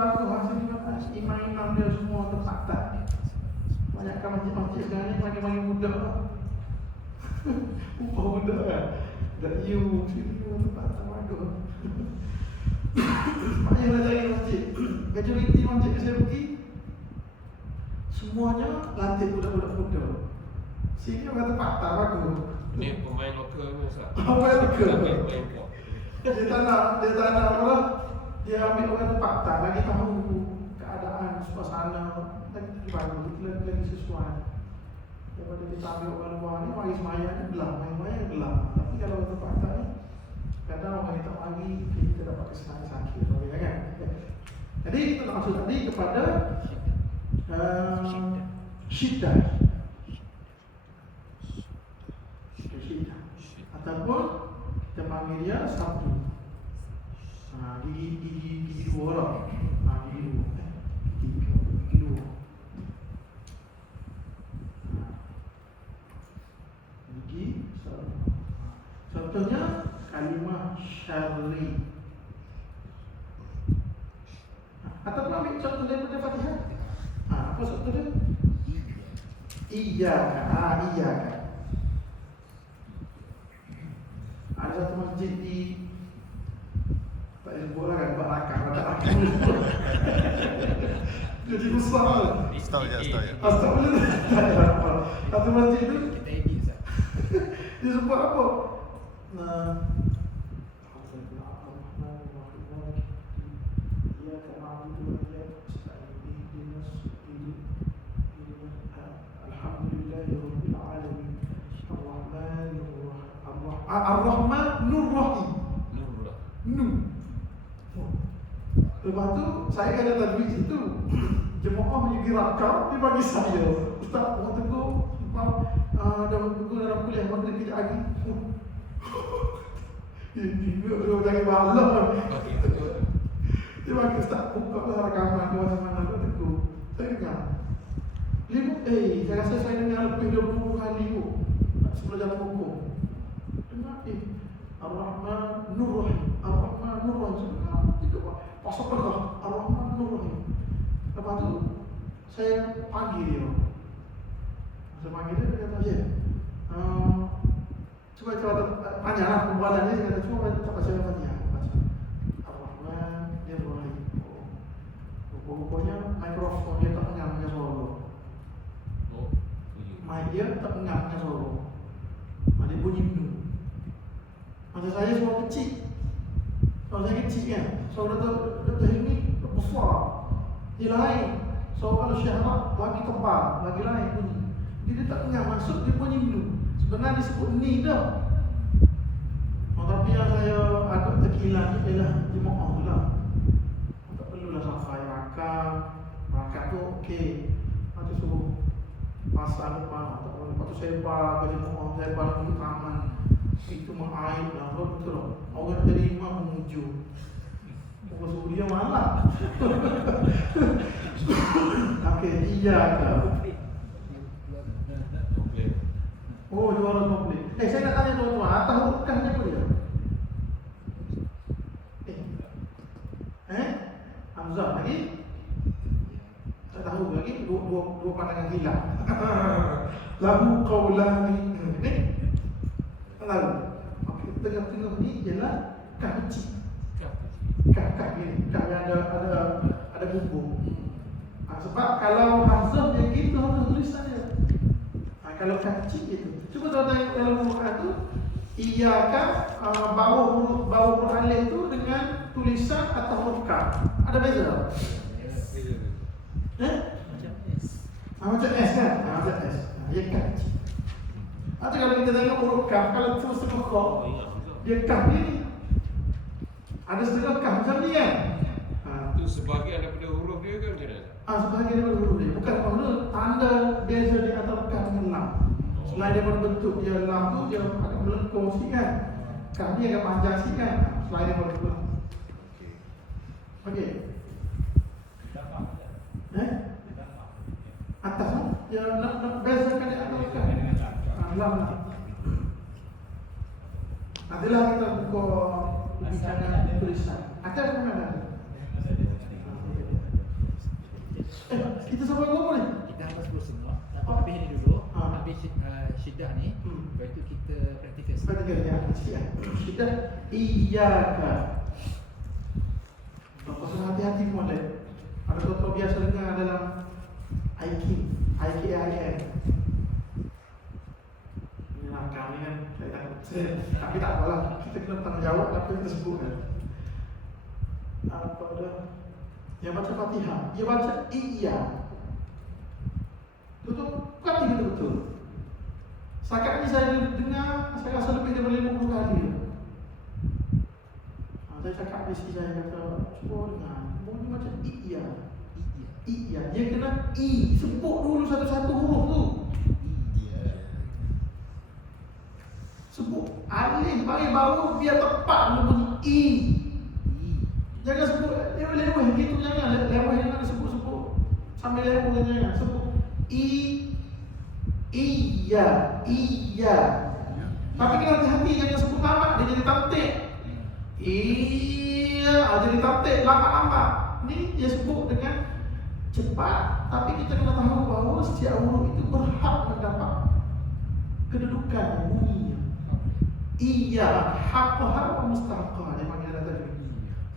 akan sini bagus, imam-imam dia semua terpatah. Banyakkan masjid-masjid sekarang ni panggil-panggil budak lah. Upah budak kan. Budak you, sini terpatah bagus. Maknanya cari masjid. Majoriti masjid saya pergi, semuanya lantik budak-budak muda. Sini orang terpatah bagus. Ni pemain lokal pun Ustaz. Apa yang lokal? Pemain pop. Dia tak nak apa. Dia ambil orang tempatan, lagi tahu keadaan suasana, lagi bagus, lagi sesuai. Daripada kita ambil orang luar ni, mari semayang ni gelap, main-main gelap. Tapi kalau orang tempatan ni, kadang orang kita pagi, kita dapat kesenangan sakit, kan? Jadi kita nak masuk tadi kepada syiddah. Ataupun kita panggil dia sabtu. Gigi dua orang. Gigi dua. Gigi satu. Contohnya kalimah syarri. Atau ambil contoh daripada Fatihah. Apa contoh dia? Iyyaka. Iyyaka. Ada satu masjid di tak boleh sebut lah kan, buat rakam, tak rakam. Jadi besar. Stop je. Astagfirullah. Satu masjid tu Kita edit Ustaz. dia sebut apa? Ar-Rahman Nur Rahim. Nur. Lepas tu saya kena tajwid situ. Jemaah menyegi rakam, dia bagi saya. Ustaz, orang tegur, dah tegur dalam kuliah, maka kejap lagi. Dia jangan malam. Dia bagi Ustaz, buka lah rakaman, dia macam mana dia tegur. Saya dengar. Saya rasa saya dengar lebih 20 kali tu. Sebelum jalan hukum. Dengar, Ar-Rahman Nur Rahim. Ar-Rahman Nur Rahim. Itu pasal perkah Ar-Rahman Nur Rahim. Lepas tu saya panggil dia. Saya panggil dia kata je. Cuba panjanglah perbualan dia. Dia kata cuma tak baca Fatihah. Baca Ar-Rahman Nur Rahim. Rupanya mikrofon dia tak dengar dengan suara. Mic dia tak dengar dengan suara. Ada bunyi penuh. Masa saya semua kecil. Kalau saya kecil kan, suara Dr. Hilmi besar. Dia lain. So kalau syarat lagi tebal, lagi lain bunyi. Dia tak dengar maksud dia bunyi dulu. Sebenarnya disebut ni dah. Tapi yang saya agak terkilan ni ialah jemaah tu lah. Tak perlulah sampai rakam. Rakam tu okey. Macam suruh pasal depan. Lepas tu saya bar ke jemaah, saya bar ke taman. Itu mengaib lah, betul. Orang jadi imam memuju. Orang suruh dia malah. Okey, iyyaka. Oh, juara komplit. Saya nak tanya tuan-tuan, tahu bukannya apa dia? Hamzah lagi? Tak tahu lagi, dua pandangan gila. Lahu qawlani. Ni? Lalu, okey, tengah-tengah ni ialah kah kecil. Kah ni, kah yang ada bumbung. Sebab kalau Hamzah dia gitu tulisan dia. Kalau kah kecil gitu. Cuba tuan tengok dalam Quran tu, iyyaka bawah huruf alif tu dengan tulisan atau huruf kaf. Ada beza tak? Macam S kan? Macam S. Dia kah kecil. Atau kalau kita tengok huruf kaf, kalau terus kok dia kaf ni ada setengah kaf macam ni kan? Itu sebahagian daripada huruf dia ke macam mana? Sebahagian daripada huruf dia. Bukan huruf, tanda beza di antara kaf dengan lam. Selain daripada bentuk dia lampu, dia agak melengkung sikit kan. Kan dia agak panjang sikit kan. Selain daripada itu. Okey. Atas tu, dia nak bezakan dia atas kan. Lam lah. Adalah kita buka bincang tulisan. Atas mana ada? Kita sampai berapa ni? Kita hafal 10 semua. Habis ni dulu. Ah. Habis syidah ni. Lepas tu kita praktikal. Praktikal ya. Kita iyyaka. Pasal hati-hati molek. Ada doktor biasa dengar dalam IKIM. Ini langkah ni kan. Saya takut. Tapi tak apalah. Kita kena tanggung jawab apa yang tersebut kan. Apa dah? Dia baca Fatihah. Dia baca iya. Betul? Bukan betul. Setakat ni saya dengar, saya rasa lebih daripada 50 kali. Saya cakap di sini, saya kata, cuba dengar. Bunyi macam iya. Iya. Dia kena i. Sebut dulu satu-satu huruf tu. Sebut alif bagi baru biar tepat dulu bunyi i. Jangan sebut leweh gitu, jangan leweh jangan sebut sambil leweh jangan sebut iya. Tapi kena hati-hati jangan sebut lama, dia jadi tamtik. Iya, jadi tamtik lama-lama. Ni dia sebut dengan cepat, tapi kita kena tahu bahawa setiap huruf itu berhak mendapat kedudukan bunyinya. Iya, hak mustahaqah dia panggil ada tadi.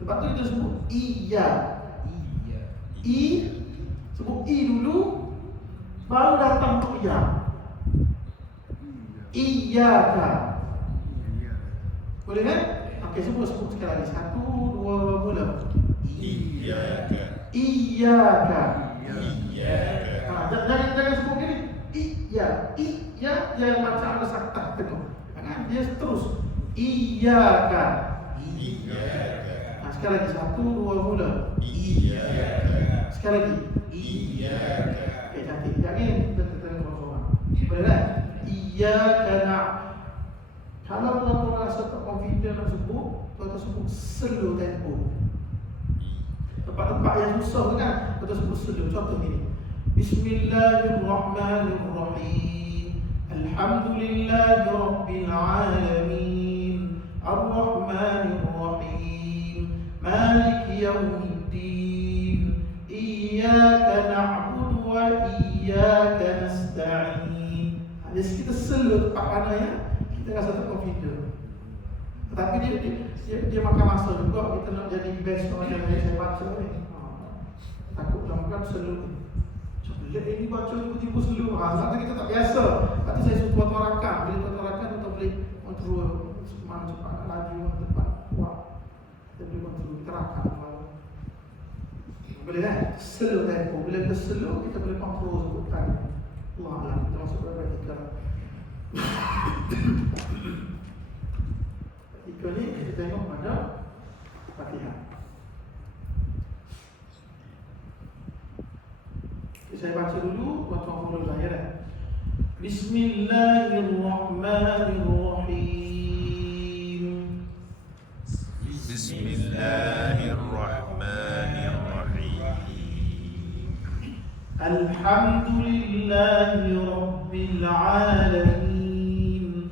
Sebab tu kita sebut iya. I sebut i dulu baru datang tu iya. Iyyaka. Boleh kan? Okey, sebut sekali lagi. 1, 2, mula. Iyyaka. Jangan sebut gini. Iya. Jangan baca ada sakit tengok. Kan dia terus. Iyyaka. Sekali lagi 1, 2, mula. Sekali lagi. Okey, cantik. Jangan kita tengok. Boleh kan? Iyyaka kalau orang rasa tak confident nak sebut, kita sebut slow tempo. Tempat-tempat yang susah kan, kita sebut slow. Contoh ni. Bismillahirrahmanirrahim. Alhamdulillahi rabbil alamin. Ar-Rahmanir-Rahim. Maliki yaumiddin. Iyyaka na'budu wa iyyaka nasta'in. Jadi kita slow tempat mana ya, kita rasa tak confident. Tetapi dia makan masa juga. Kita nak jadi best orang yang saya baca ni. Takut jangan slow. Bila ini baca tiba-tiba slow. Sebab kita tak biasa. Lepas tu saya suruh tuan-tuan rakam. Bila tuan-tuan rakam, kita boleh kontrol mana cepat nak laju, mana cepat kuat. Kita boleh kontrol, kita rakam. Boleh kan? Slow tempo. Bila kita slow, kita boleh kontrol sebutan. Allah Allah, kita masuk pada praktikal. Praktikal ni kita tengok pada Fatihah. Okay, saya baca dulu, tuan-tuan follow saya dah. Bismillahirrahmanirrahim. Alhamdulillahi rabbil alamin.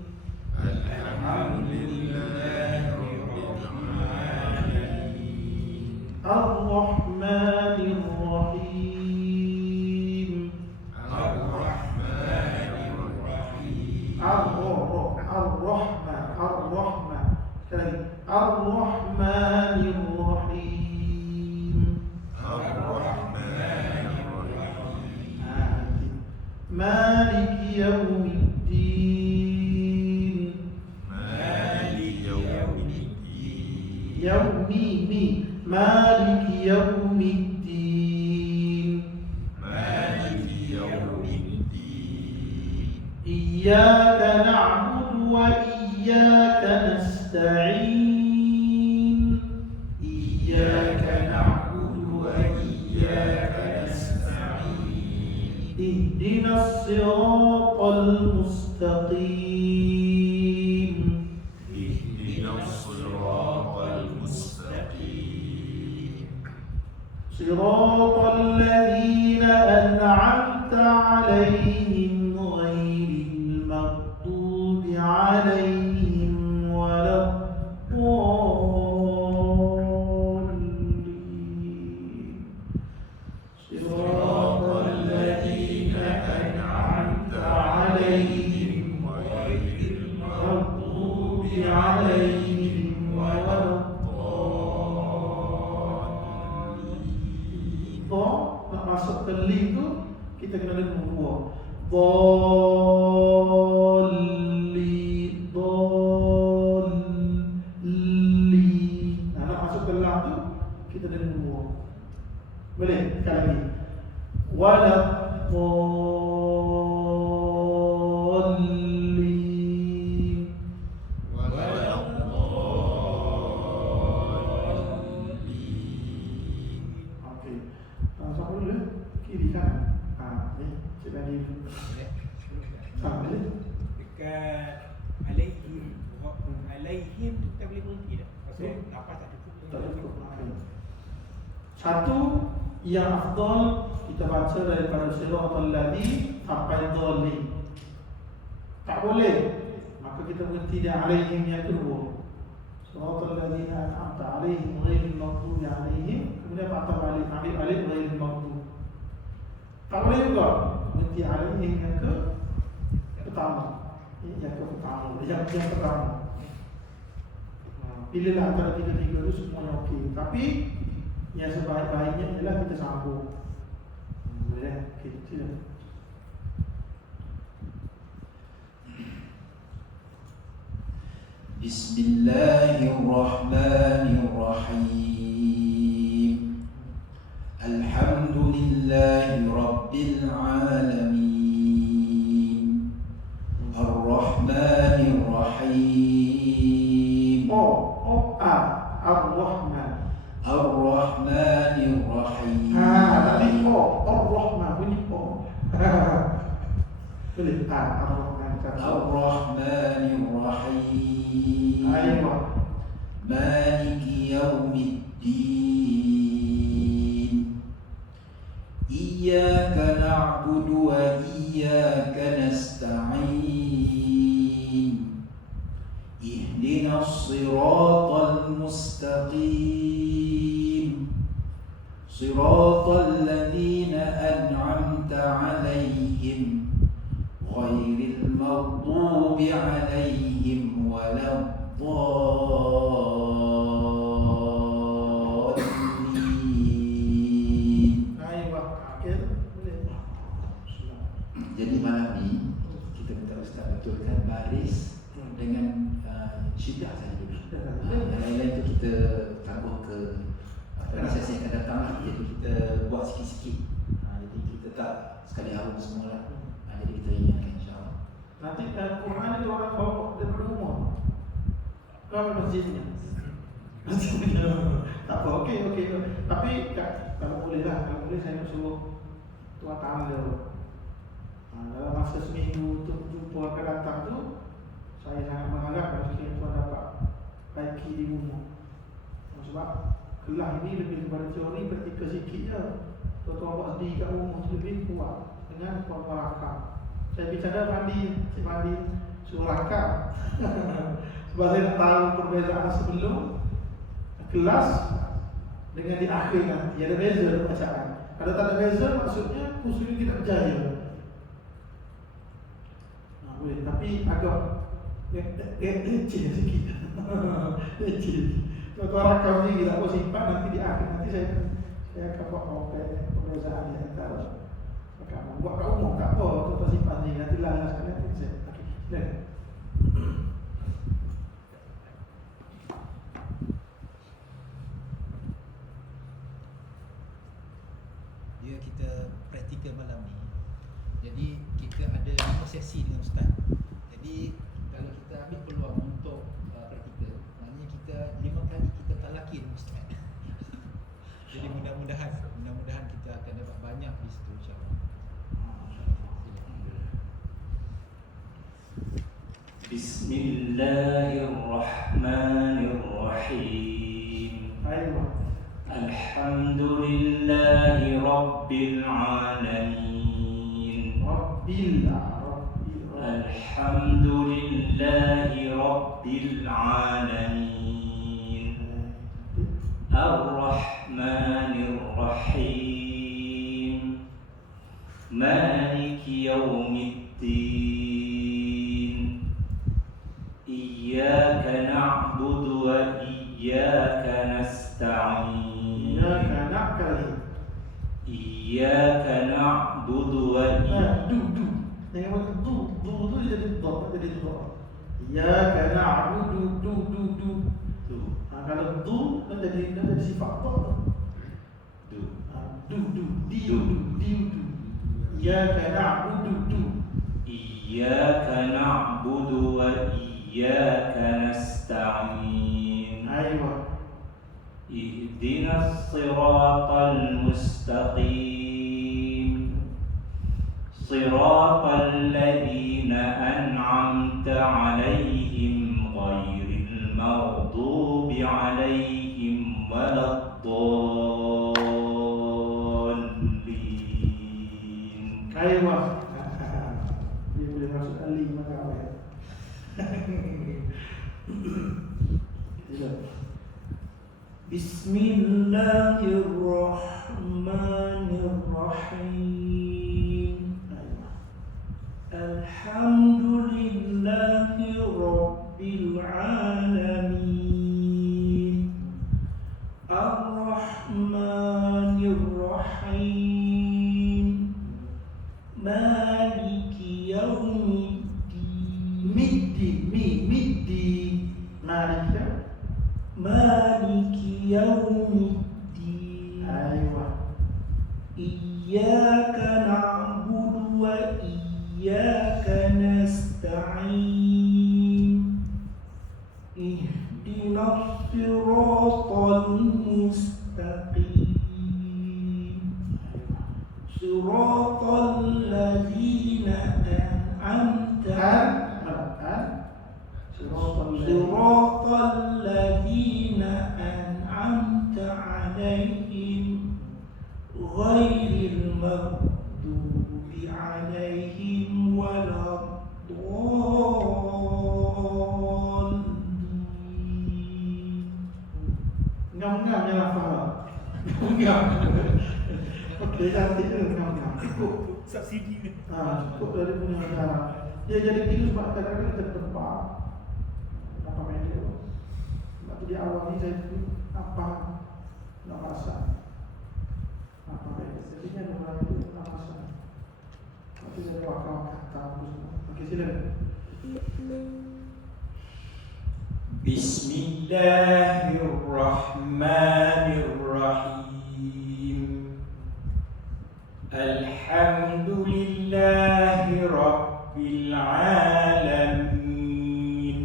Ar-Rahmanir Rahim. Ar-Rahmanir Rahim. Maliki yaumiddin. Yaumini. Maliki yaumiddin. Iyyaka na'budu wa iyyaka nasta'in. Iyyaka na'budu wa iyyaka nasta'in. Ihdinas siratal mustaqim. المستقيم اهدنا الصراط المستقيم صراط الذين أنعمت عليهم غير المغضوب عليهم ولا الضالين صراط الذين أنعمت عليهم غير المغضوب عليهم ولا الضالين. Nak masuk ke link tu kita kena dengar dua. Dhalli Nah, nak masuk ke lam tu kita dengar dua. Boleh? Sekali lagi. Wala dhalli. Okey. Siapa dulu? Kiri kan? Ni Cik Nadi. Boleh? Dekat alaihim kita boleh berhenti tak? Pasal nafas tak cukup. Tak cukup. Okey. Satu yang afdal kita baca daripada siratal ladzi sampai dhalli. Tak boleh. Maka kita berhenti di alaihim yang kedua. Siratal ladzina an'amta alaihim ghairil maghdubi alaihim. Kemudian patah balik ambil alif ghairil maghdubi. Tak boleh juga berhenti alaihim yang pertama. Yang pertama. Pilihlah antara tiga-tiga itu semuanya okey. Tapi yang sebaik-baiknya ialah kita sambung. Boleh? Okey, sila. Bismillahirrahmanirrahim. Alhamdulillahi Rabbil Alamin. Ar-Rahmanir Rahim. Ar-Rahman. Ar-Rahmanir Rahim. Tadi Ar-Rahman bunyi Boleh? Ar-Rahman. Ar-Rahmanir Rahim. Ayat Maliki Yaumiddin. Iyyaka na'budu wa iyyaka nasta'in. Ihdinas siratal mustaqim. Siratal ladzina an'amta 'alaihim ghairil maghdubi 'alaihim waladdallin. Jadi malam ni kita minta Ustaz betulkan baris dengan syiddah saja dulu. Lain-lain tu kita tambah ke sesi yang akan datang lah. Jadi kita buat sikit-sikit. Jadi kita tak sekali harum semua lah. Jadi kita ingatkan insyaAllah. Nanti Quran ni orang bawa daripada rumah. Berapa masjidnya? Tak apa, okey. Tapi kalau boleh lah, kalau boleh saya nak suruh tuan tanda. Dalam masa seminggu untuk jumpa akan datang tu, saya sangat mengharap kalau sekiranya tuan dapat baiki di rumah. Sebab kelas ini lebih kepada teori, praktikal sikit je. Tuan-tuan buat sendiri kat rumah tu lebih kuat dengan tuan-tuan rakam. Saya bicara Cik Mandi suruh rakam. Sebab saya nak tahu perbezaan sebelum kelas dengan di akhir nanti. Ada beza bacaan. Kalau tak ada beza, maksudnya kursus ini tidak berjaya. Boleh, tapi agak leceh sikit. Leceh. Tuan-tuan rakam sendiri, tak boleh simpan nanti di akhir. Nanti saya akan buat perbezaan di antara rakaman. Buat kat rumah tak apa, tuan-tuan simpan sendiri. Nanti lalas kan nanti saya. Okey, silakan. Dia kita praktikal malam ni. Jadi kita ada 5 sesi dengan Ustaz. Jadi kalau kita ambil peluang untuk praktikal, maknanya kita 5 kali kita talaki dengan Ustaz. Jadi mudah-mudahan kita akan dapat banyak di situ insya-Allah. Bismillahirrahmanirrahim. Aywa. Alhamdulillahi Rabbil Alamin. Rabbil. Alhamdulillahi Rabbil Alamin. Ar-Rahmanir Rahim. Maliki Yawmiddin. Iyyaka na'budu wa iyyaka nasta'in. Iyyaka na'budu wa Jangan du jadi dha, jadi dha. Iyyaka na'budu du. Kalau du kan jadi sifat dha. Du. Iyyaka na'budu. Iyyaka na'budu wa iyyaka nasta'in. Aywa. Ihdinas siratal mustaqim. Siratal ladzina an'amta 'alaihim ghairil maghdubi 'alaihim waladdallin. Aywa. Dia boleh masuk ali maka apa ya? Tidak. Bismillahirrahmanirrahim. Alhamdulillahi Rabbil Alamin. Ar-Rahmanir Rahim. Maliki Yawmiddin. Middi. Malika. Maliki Yawmiddin. Aywa. Iyyaka na'budu wa iyyaka nasta'in. Ihdinas siratal mustaqim. Siratal ladzina an'amta siratal ladzina an'amta 'alaihim ghairil maghdubi 'alaihim waladdallin. Ngam-ngam yang hafal. Ngam. Okey, cantik tu ngam-ngam. Cukup. Subsidi. Cukup dari punya cara. Dia jadi gitu sebab kadang-kadang kita tertempat. Apa media? Sebab tu di awal ni saya apa nak rasa. Apa media? Jadinya ada orang itu nak rasa. Tapi saya wakil kata tu semua. Okey, silakan. Bismillahirrahmanirrahim. Alhamdulillahi Rabbil Alamin.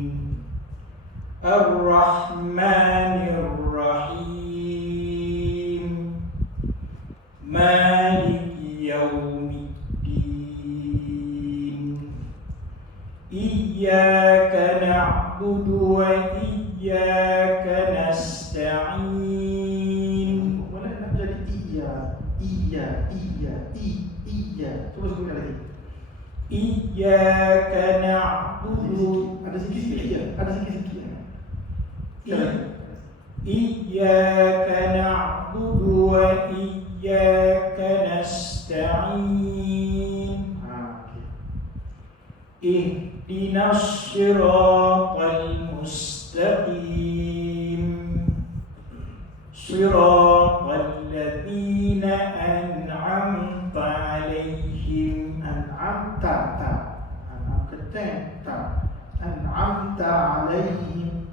Ar-Rahmanir Rahim. Maliki Yawmiddin. Iyyaka na'budu wa iyyaka nasta'in. Boleh nak jadi iya. Cuba sebut lagi. Iyyaka na'budu. Ada sikit-sikit iya. Ada sikit-sikit. Iyyaka na'budu wa iyyaka nasta'in. Okey. Ihdinas siratal mustaqim. Siratal ladzina an'amta 'alaihim. An'amta 'alaihim.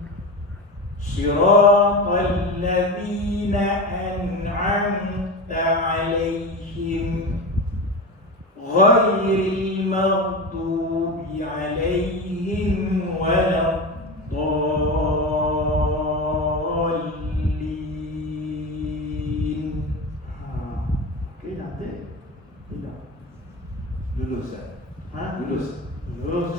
Siratal ladzina an'amta 'alaihim ghairil maghdubi 'alaihim waladdallin. Okey, nanti. Tidak. Lulus tak? Ha? Lulus. Lulus.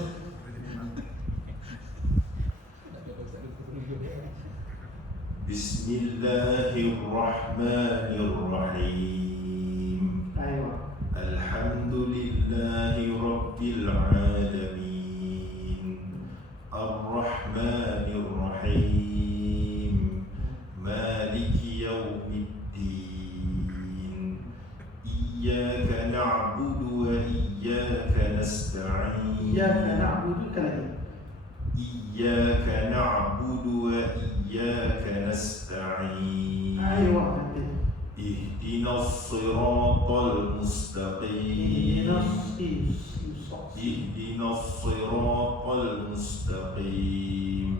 بسم الله الرحمن الرحيم أيوة. الحمد لله رب العالمين الرحمن الرحيم مالك يوم الدين إياك نعبد وإياك نستعين إياك نعبد كلمة. إياك نعبد وإياك نستعين أيوة. اهدنا الصراط المستقيم اهدنا الصراط المستقيم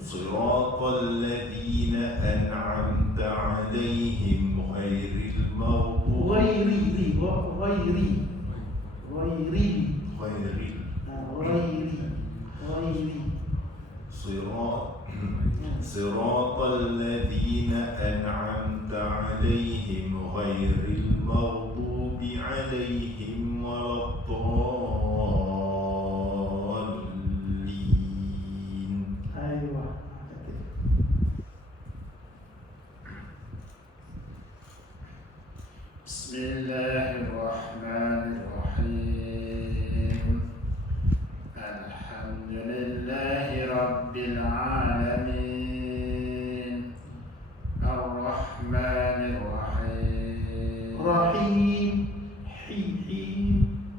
صراط الذين أنعمت عليهم غير المغضوب صراط الذين أنعمت عليهم غير المغضوب عليهم ولا الضالين. أيوة. بسم الله الرحمن الرحيم الحمد لله رب العالمين الرحمن الرحيم رحيم حيم.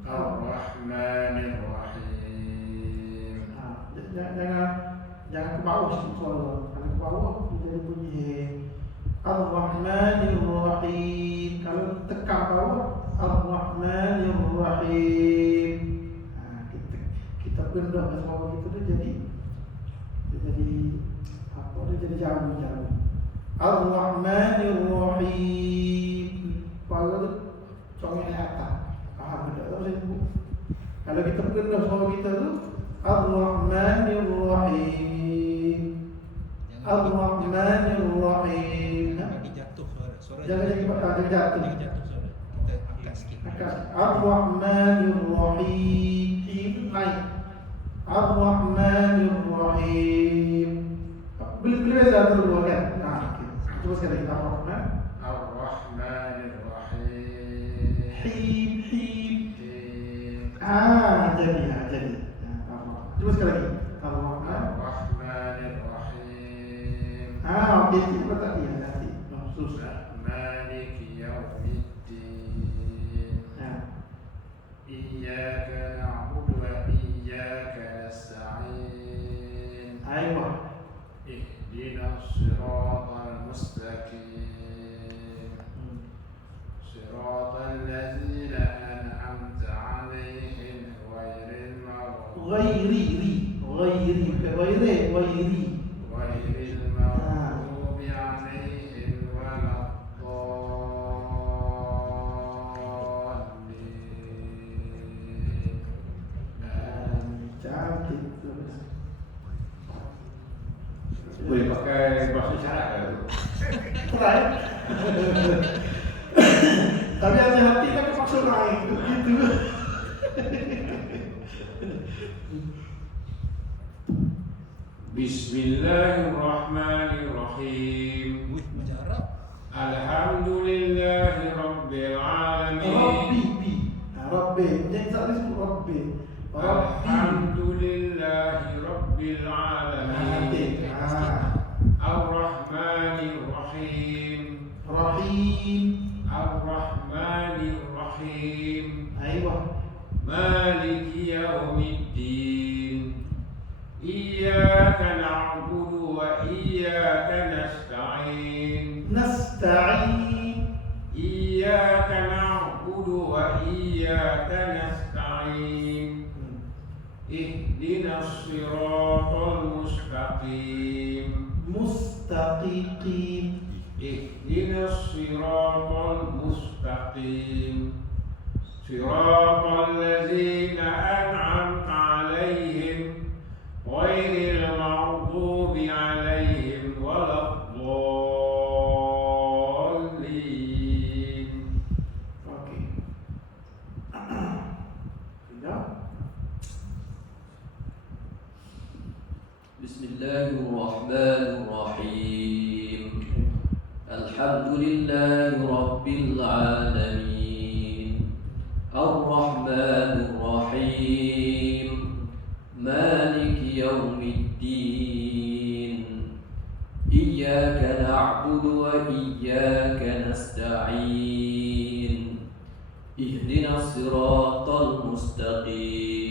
الرحمن الرحيم Jangan ke bawah kalau ke bawah jadi bunyi Ar-Rahmanir Rahim. Kalau tekan bawah Ar-Rahmanir Rahim. Kita pindah ke bawah itu dia jadi apa? Dia jadi jauh. Ar-Rahmanir Rahim. Kalau congeng atas. Paham tak? Kalau kita pindah bawah kita tu Ar-Rahmanir Rahim. Ar-Rahmanir Rahim. Lagi jatuh suara. Jangan jatuh. Lagi jatuh suara. Kita angkat sikit. Ar-Rahmanir Rahim. Naik. Ar-Rahmanir Rahim. Boleh beza dulu kan? Coba sekali kita Ar-Rahman. الرحمن الرحيم Him. الرحيم Jadi. Coba sekali lagi. Ar-Rahman. الرحمن الرحيم Okey, kita tadi nanti. Susah. مالك يوم الدين إياك نعبد وإياك نستعين Aywa. اهدنا الصراط المستقيم صراط الذين أنعمت عليهم غير المغضوب Ghairi. غير المغضوب عليهم ولا الضالين Cantik. Boleh pakai bahasa isyarat ke tu? Right. Tapi hati-hati kan paksa naik gitu. Bismillahirrahmanirrahim. Wih, mujarab. Alhamdulillahi Rabbil Alamin. Rabbi. Jangan salah sebut Rabbi. Alhamdulillahi Rabbil Alamin. Alamin. Ar-Rahmanir-Rahim. Rahim. Ar-Rahmanir-Rahim. Aywa. Maliki Yawmiddin. Iyyaka na'budu wa iyyaka nasta'in. Nasta'in. Iyyaka na'budu wa iyyaka nasta'in. Ihdinas siratal mustaqim. Mustaqim. Ihdinas siratal mustaqim. Siratal ladzina an'amta 'alaihim ghairil maghdubi 'alaihim waladdallin. Okey. Sudah. بسم الله الرحمن الرحيم الحمد لله رب العالمين الرحمن الرحيم مالك يوم الدين إياك نعبد وإياك نستعين اهدنا الصراط المستقيم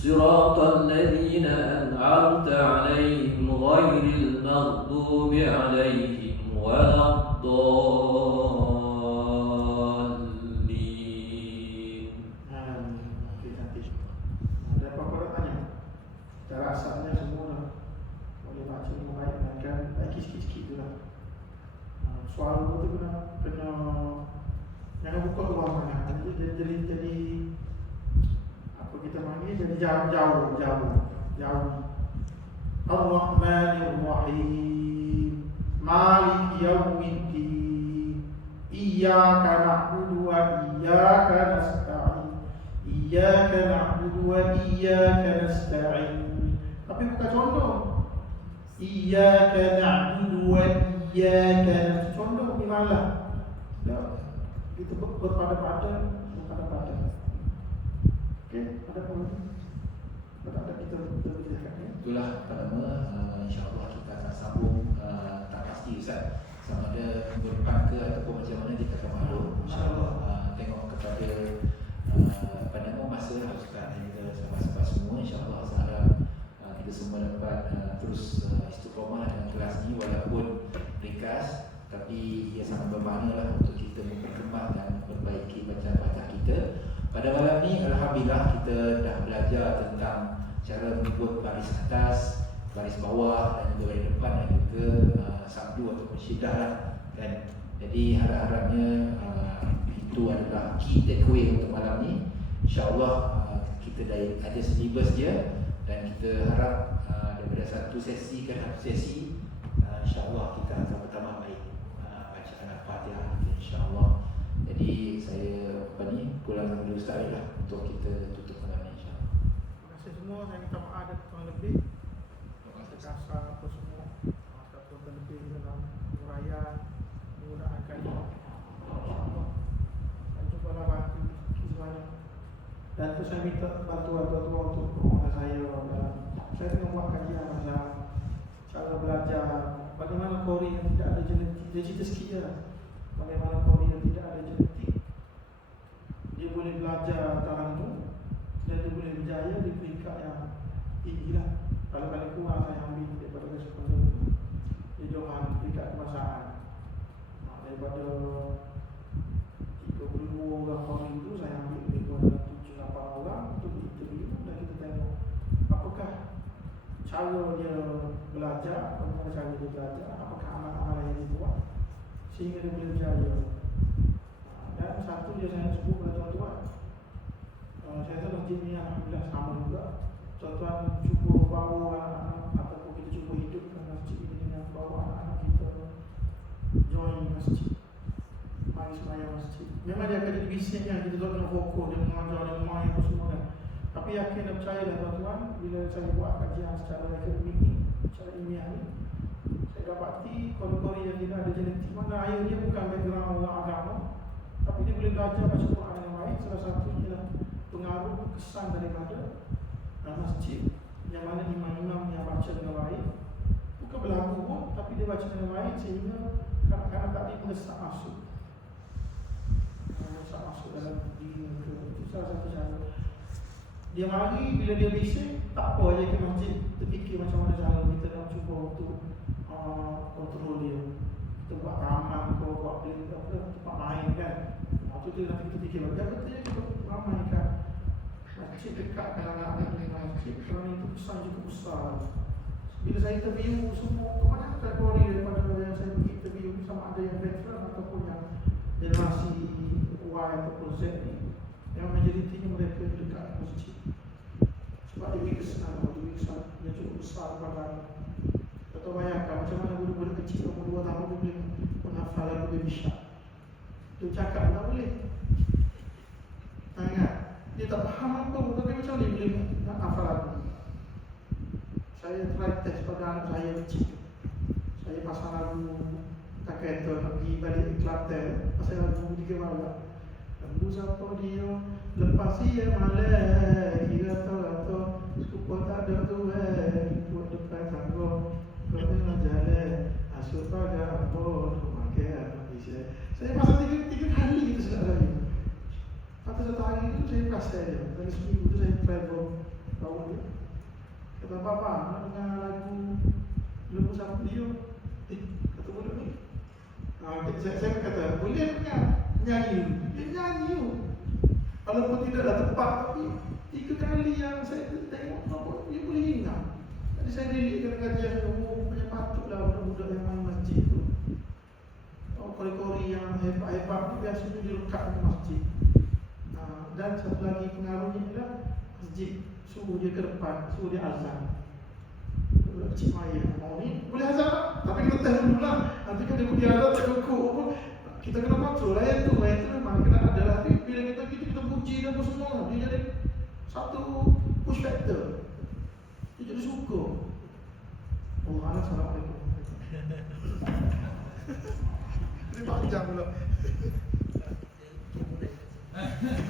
صراط الذين أنعمت عليهم غير المغضوب عليهم ولا الضالين. Okey, cantik. Ada apa-apa nak tanya? Cara asalnya semua dah boleh baca dengan baik dan kan baik sikit-sikit tu lah. Soal tu kena jangan buka luar sangat. Jadi apa kita panggil jadi jauh. Ar-Rahmanir Rahim Malik Yawmiddin Iyyaka na'budu wa iyyaka nasta'in Iyyaka na'budu wa iyyaka nasta'in. Tapi bukan contoh. Iyyaka na'budu wa iyyaka nasta'in. Contoh di mana? Kita berpada-pada. Okey, ada apa? Ada kita berjaya. Itulah pertama, insyaAllah kita akan sambung, tak pasti Ustaz, sama ada berdepan ke ataupun macam mana kita akan maklum. InsyaAllah tengok kepada pandangan masa Ustaz dan juga sahabat-sahabat semua. InsyaAllah saya harap kita semua dapat terus istiqamah dengan kelas ni walaupun ringkas, tapi ia sangat bermakna lah untuk kita memperkembang dan memperbaiki bacaan-bacaan kita. Pada malam ni alhamdulillah kita dah belajar tentang cara menyebut baris atas, baris bawah dan juga baris depan dan juga sabdu ataupun syiddah lah kan. Jadi harap-harapnya itu adalah key takeaway untuk malam ni. InsyaAllah kita dah ada syllabus dia dan kita harap daripada satu sesi ke satu sesi InsyaAllah kita akan bertambah baik bacaan Al-Fatihah insyaAllah. Jadi saya pulang dulu Ustaz lah untuk kita tutup malam ni insyaAllah. Terima kasih semua. Saya minta maaf ada kurang lebih kasar apa semua ataupun terlebih dalam uraian penggunaan kaedah. InsyaAllah dan cubalah bantu semuanya. Dan tu saya minta bantuan tuan-tuan untuk kepada saya dalam saya tengah buat kajian macam cara belajar bagaimana Qori yang tidak ada genetik. Dia cerita sikit je lah. Bagaimana Qori yang tidak ada genetik, dia boleh belajar tarantum dan dia boleh berjaya di peringkat yang tinggi lah. Kalau paling kurang saya ambil daripada responden di Johan peringkat kemasan. Daripada 32 orang Qori itu saya ambil daripada 7-8 orang untuk interview dan kita tengok apakah cara dia belajar, bagaimana cara dia belajar, apakah amal-amal yang dia buat sehingga dia boleh berjaya. Dan satu je saya nak sebut kepada tuan-tuan, saya tahu masjid ni alhamdulillah sama juga. Tuan-tuan cuba bawa anak-anak ataupun kita cuba hidupkan masjid ini dengan bawa anak-anak kita join masjid, mari sembahyang masjid. Memang dia akan jadi bisnes yang kita tak nak fokus, dia mengajar, dia main apa semua kan. Tapi yakin dan percayalah tuan-tuan, bila saya buat kajian secara akademik ni, secara ilmiah ni, saya dapati Qori yang tidak ada genetik, mana ayah dia bukan background orang agama, tapi dia boleh belajar baca Quran dengan baik. Salah satunya ialah pengaruh kesan daripada masjid yang mana imam-imam yang baca dengan baik, bukan berlagu pun, tapi dia baca dengan baik sehingga kadang-kadang tadi mendesak masuk dalam diri mereka. Itu salah satu cara. Dia mari bila dia bising, tak apa je ke masjid, terfikir macam mana cara kita nak cuba untuk kontrol dia. Kita buat taman ke, buat play apa, tempat main kan. Waktu tu nanti kita fikir bagaimana katanya kita ramaikan masjid dekat anak-anak dengan masjid, kerana itu pesan cukup besar. Bila saya interview semua, kebanyakan kategori daripada yang saya pergi interview sama ada yang veteran ataupun yang generasi Y ataupun Z ni, yang majoritinya mereka dekat masjid. Sebab dia beri kesan yang cukup besar kepada atau bayangkan macam mana budak-budak kecil umur 2 tahun dia boleh menghafal lagu Baby Shark. Dia cakap tak boleh. Ingat, dia tak faham apa, tapi macam mana dia boleh hafal lagu. Saya try test pada anak saya kecil. Saya pasang lagu tak kereta nak pergi balik Kelantan, pasal lagu di Kemala. Lagu siapa dia? Lepas dia malam, kira tahu suku tak ada tu ikut depan tangga. Kau tengah jalan, asuh pada apa? Makan apa bisa? Saya pasang tiga kali gitu sudah lagi. Atau satu hari itu saya pasal je. Dari seminggu tu saya travel tahun dia. Kata bapa, nak dengar lagu lagu siapa dia? Kata boleh ni. Saya kata boleh nyanyi. Dia nyanyi. Walaupun tidak ada tempat, tapi 3 kali yang saya tengok nampak dia boleh ingat. Jadi saya lihat kajian punya patutlah budak-budak yang main masjid tu. Kori-kori yang hebat-hebat ni biasanya dilekat di masjid. Dan satu lagi pengaruhnya adalah masjid suruh dia ke depan, suruh dia azan. Budak kecil maya, mau ni boleh azan tak? Tapi kita test dulu lah. Nanti kan dia azan tak cukup pun kita kena kontrol ayat tu memang kena ada lah. Tapi bila kita puji dan semua, dia jadi satu push factor.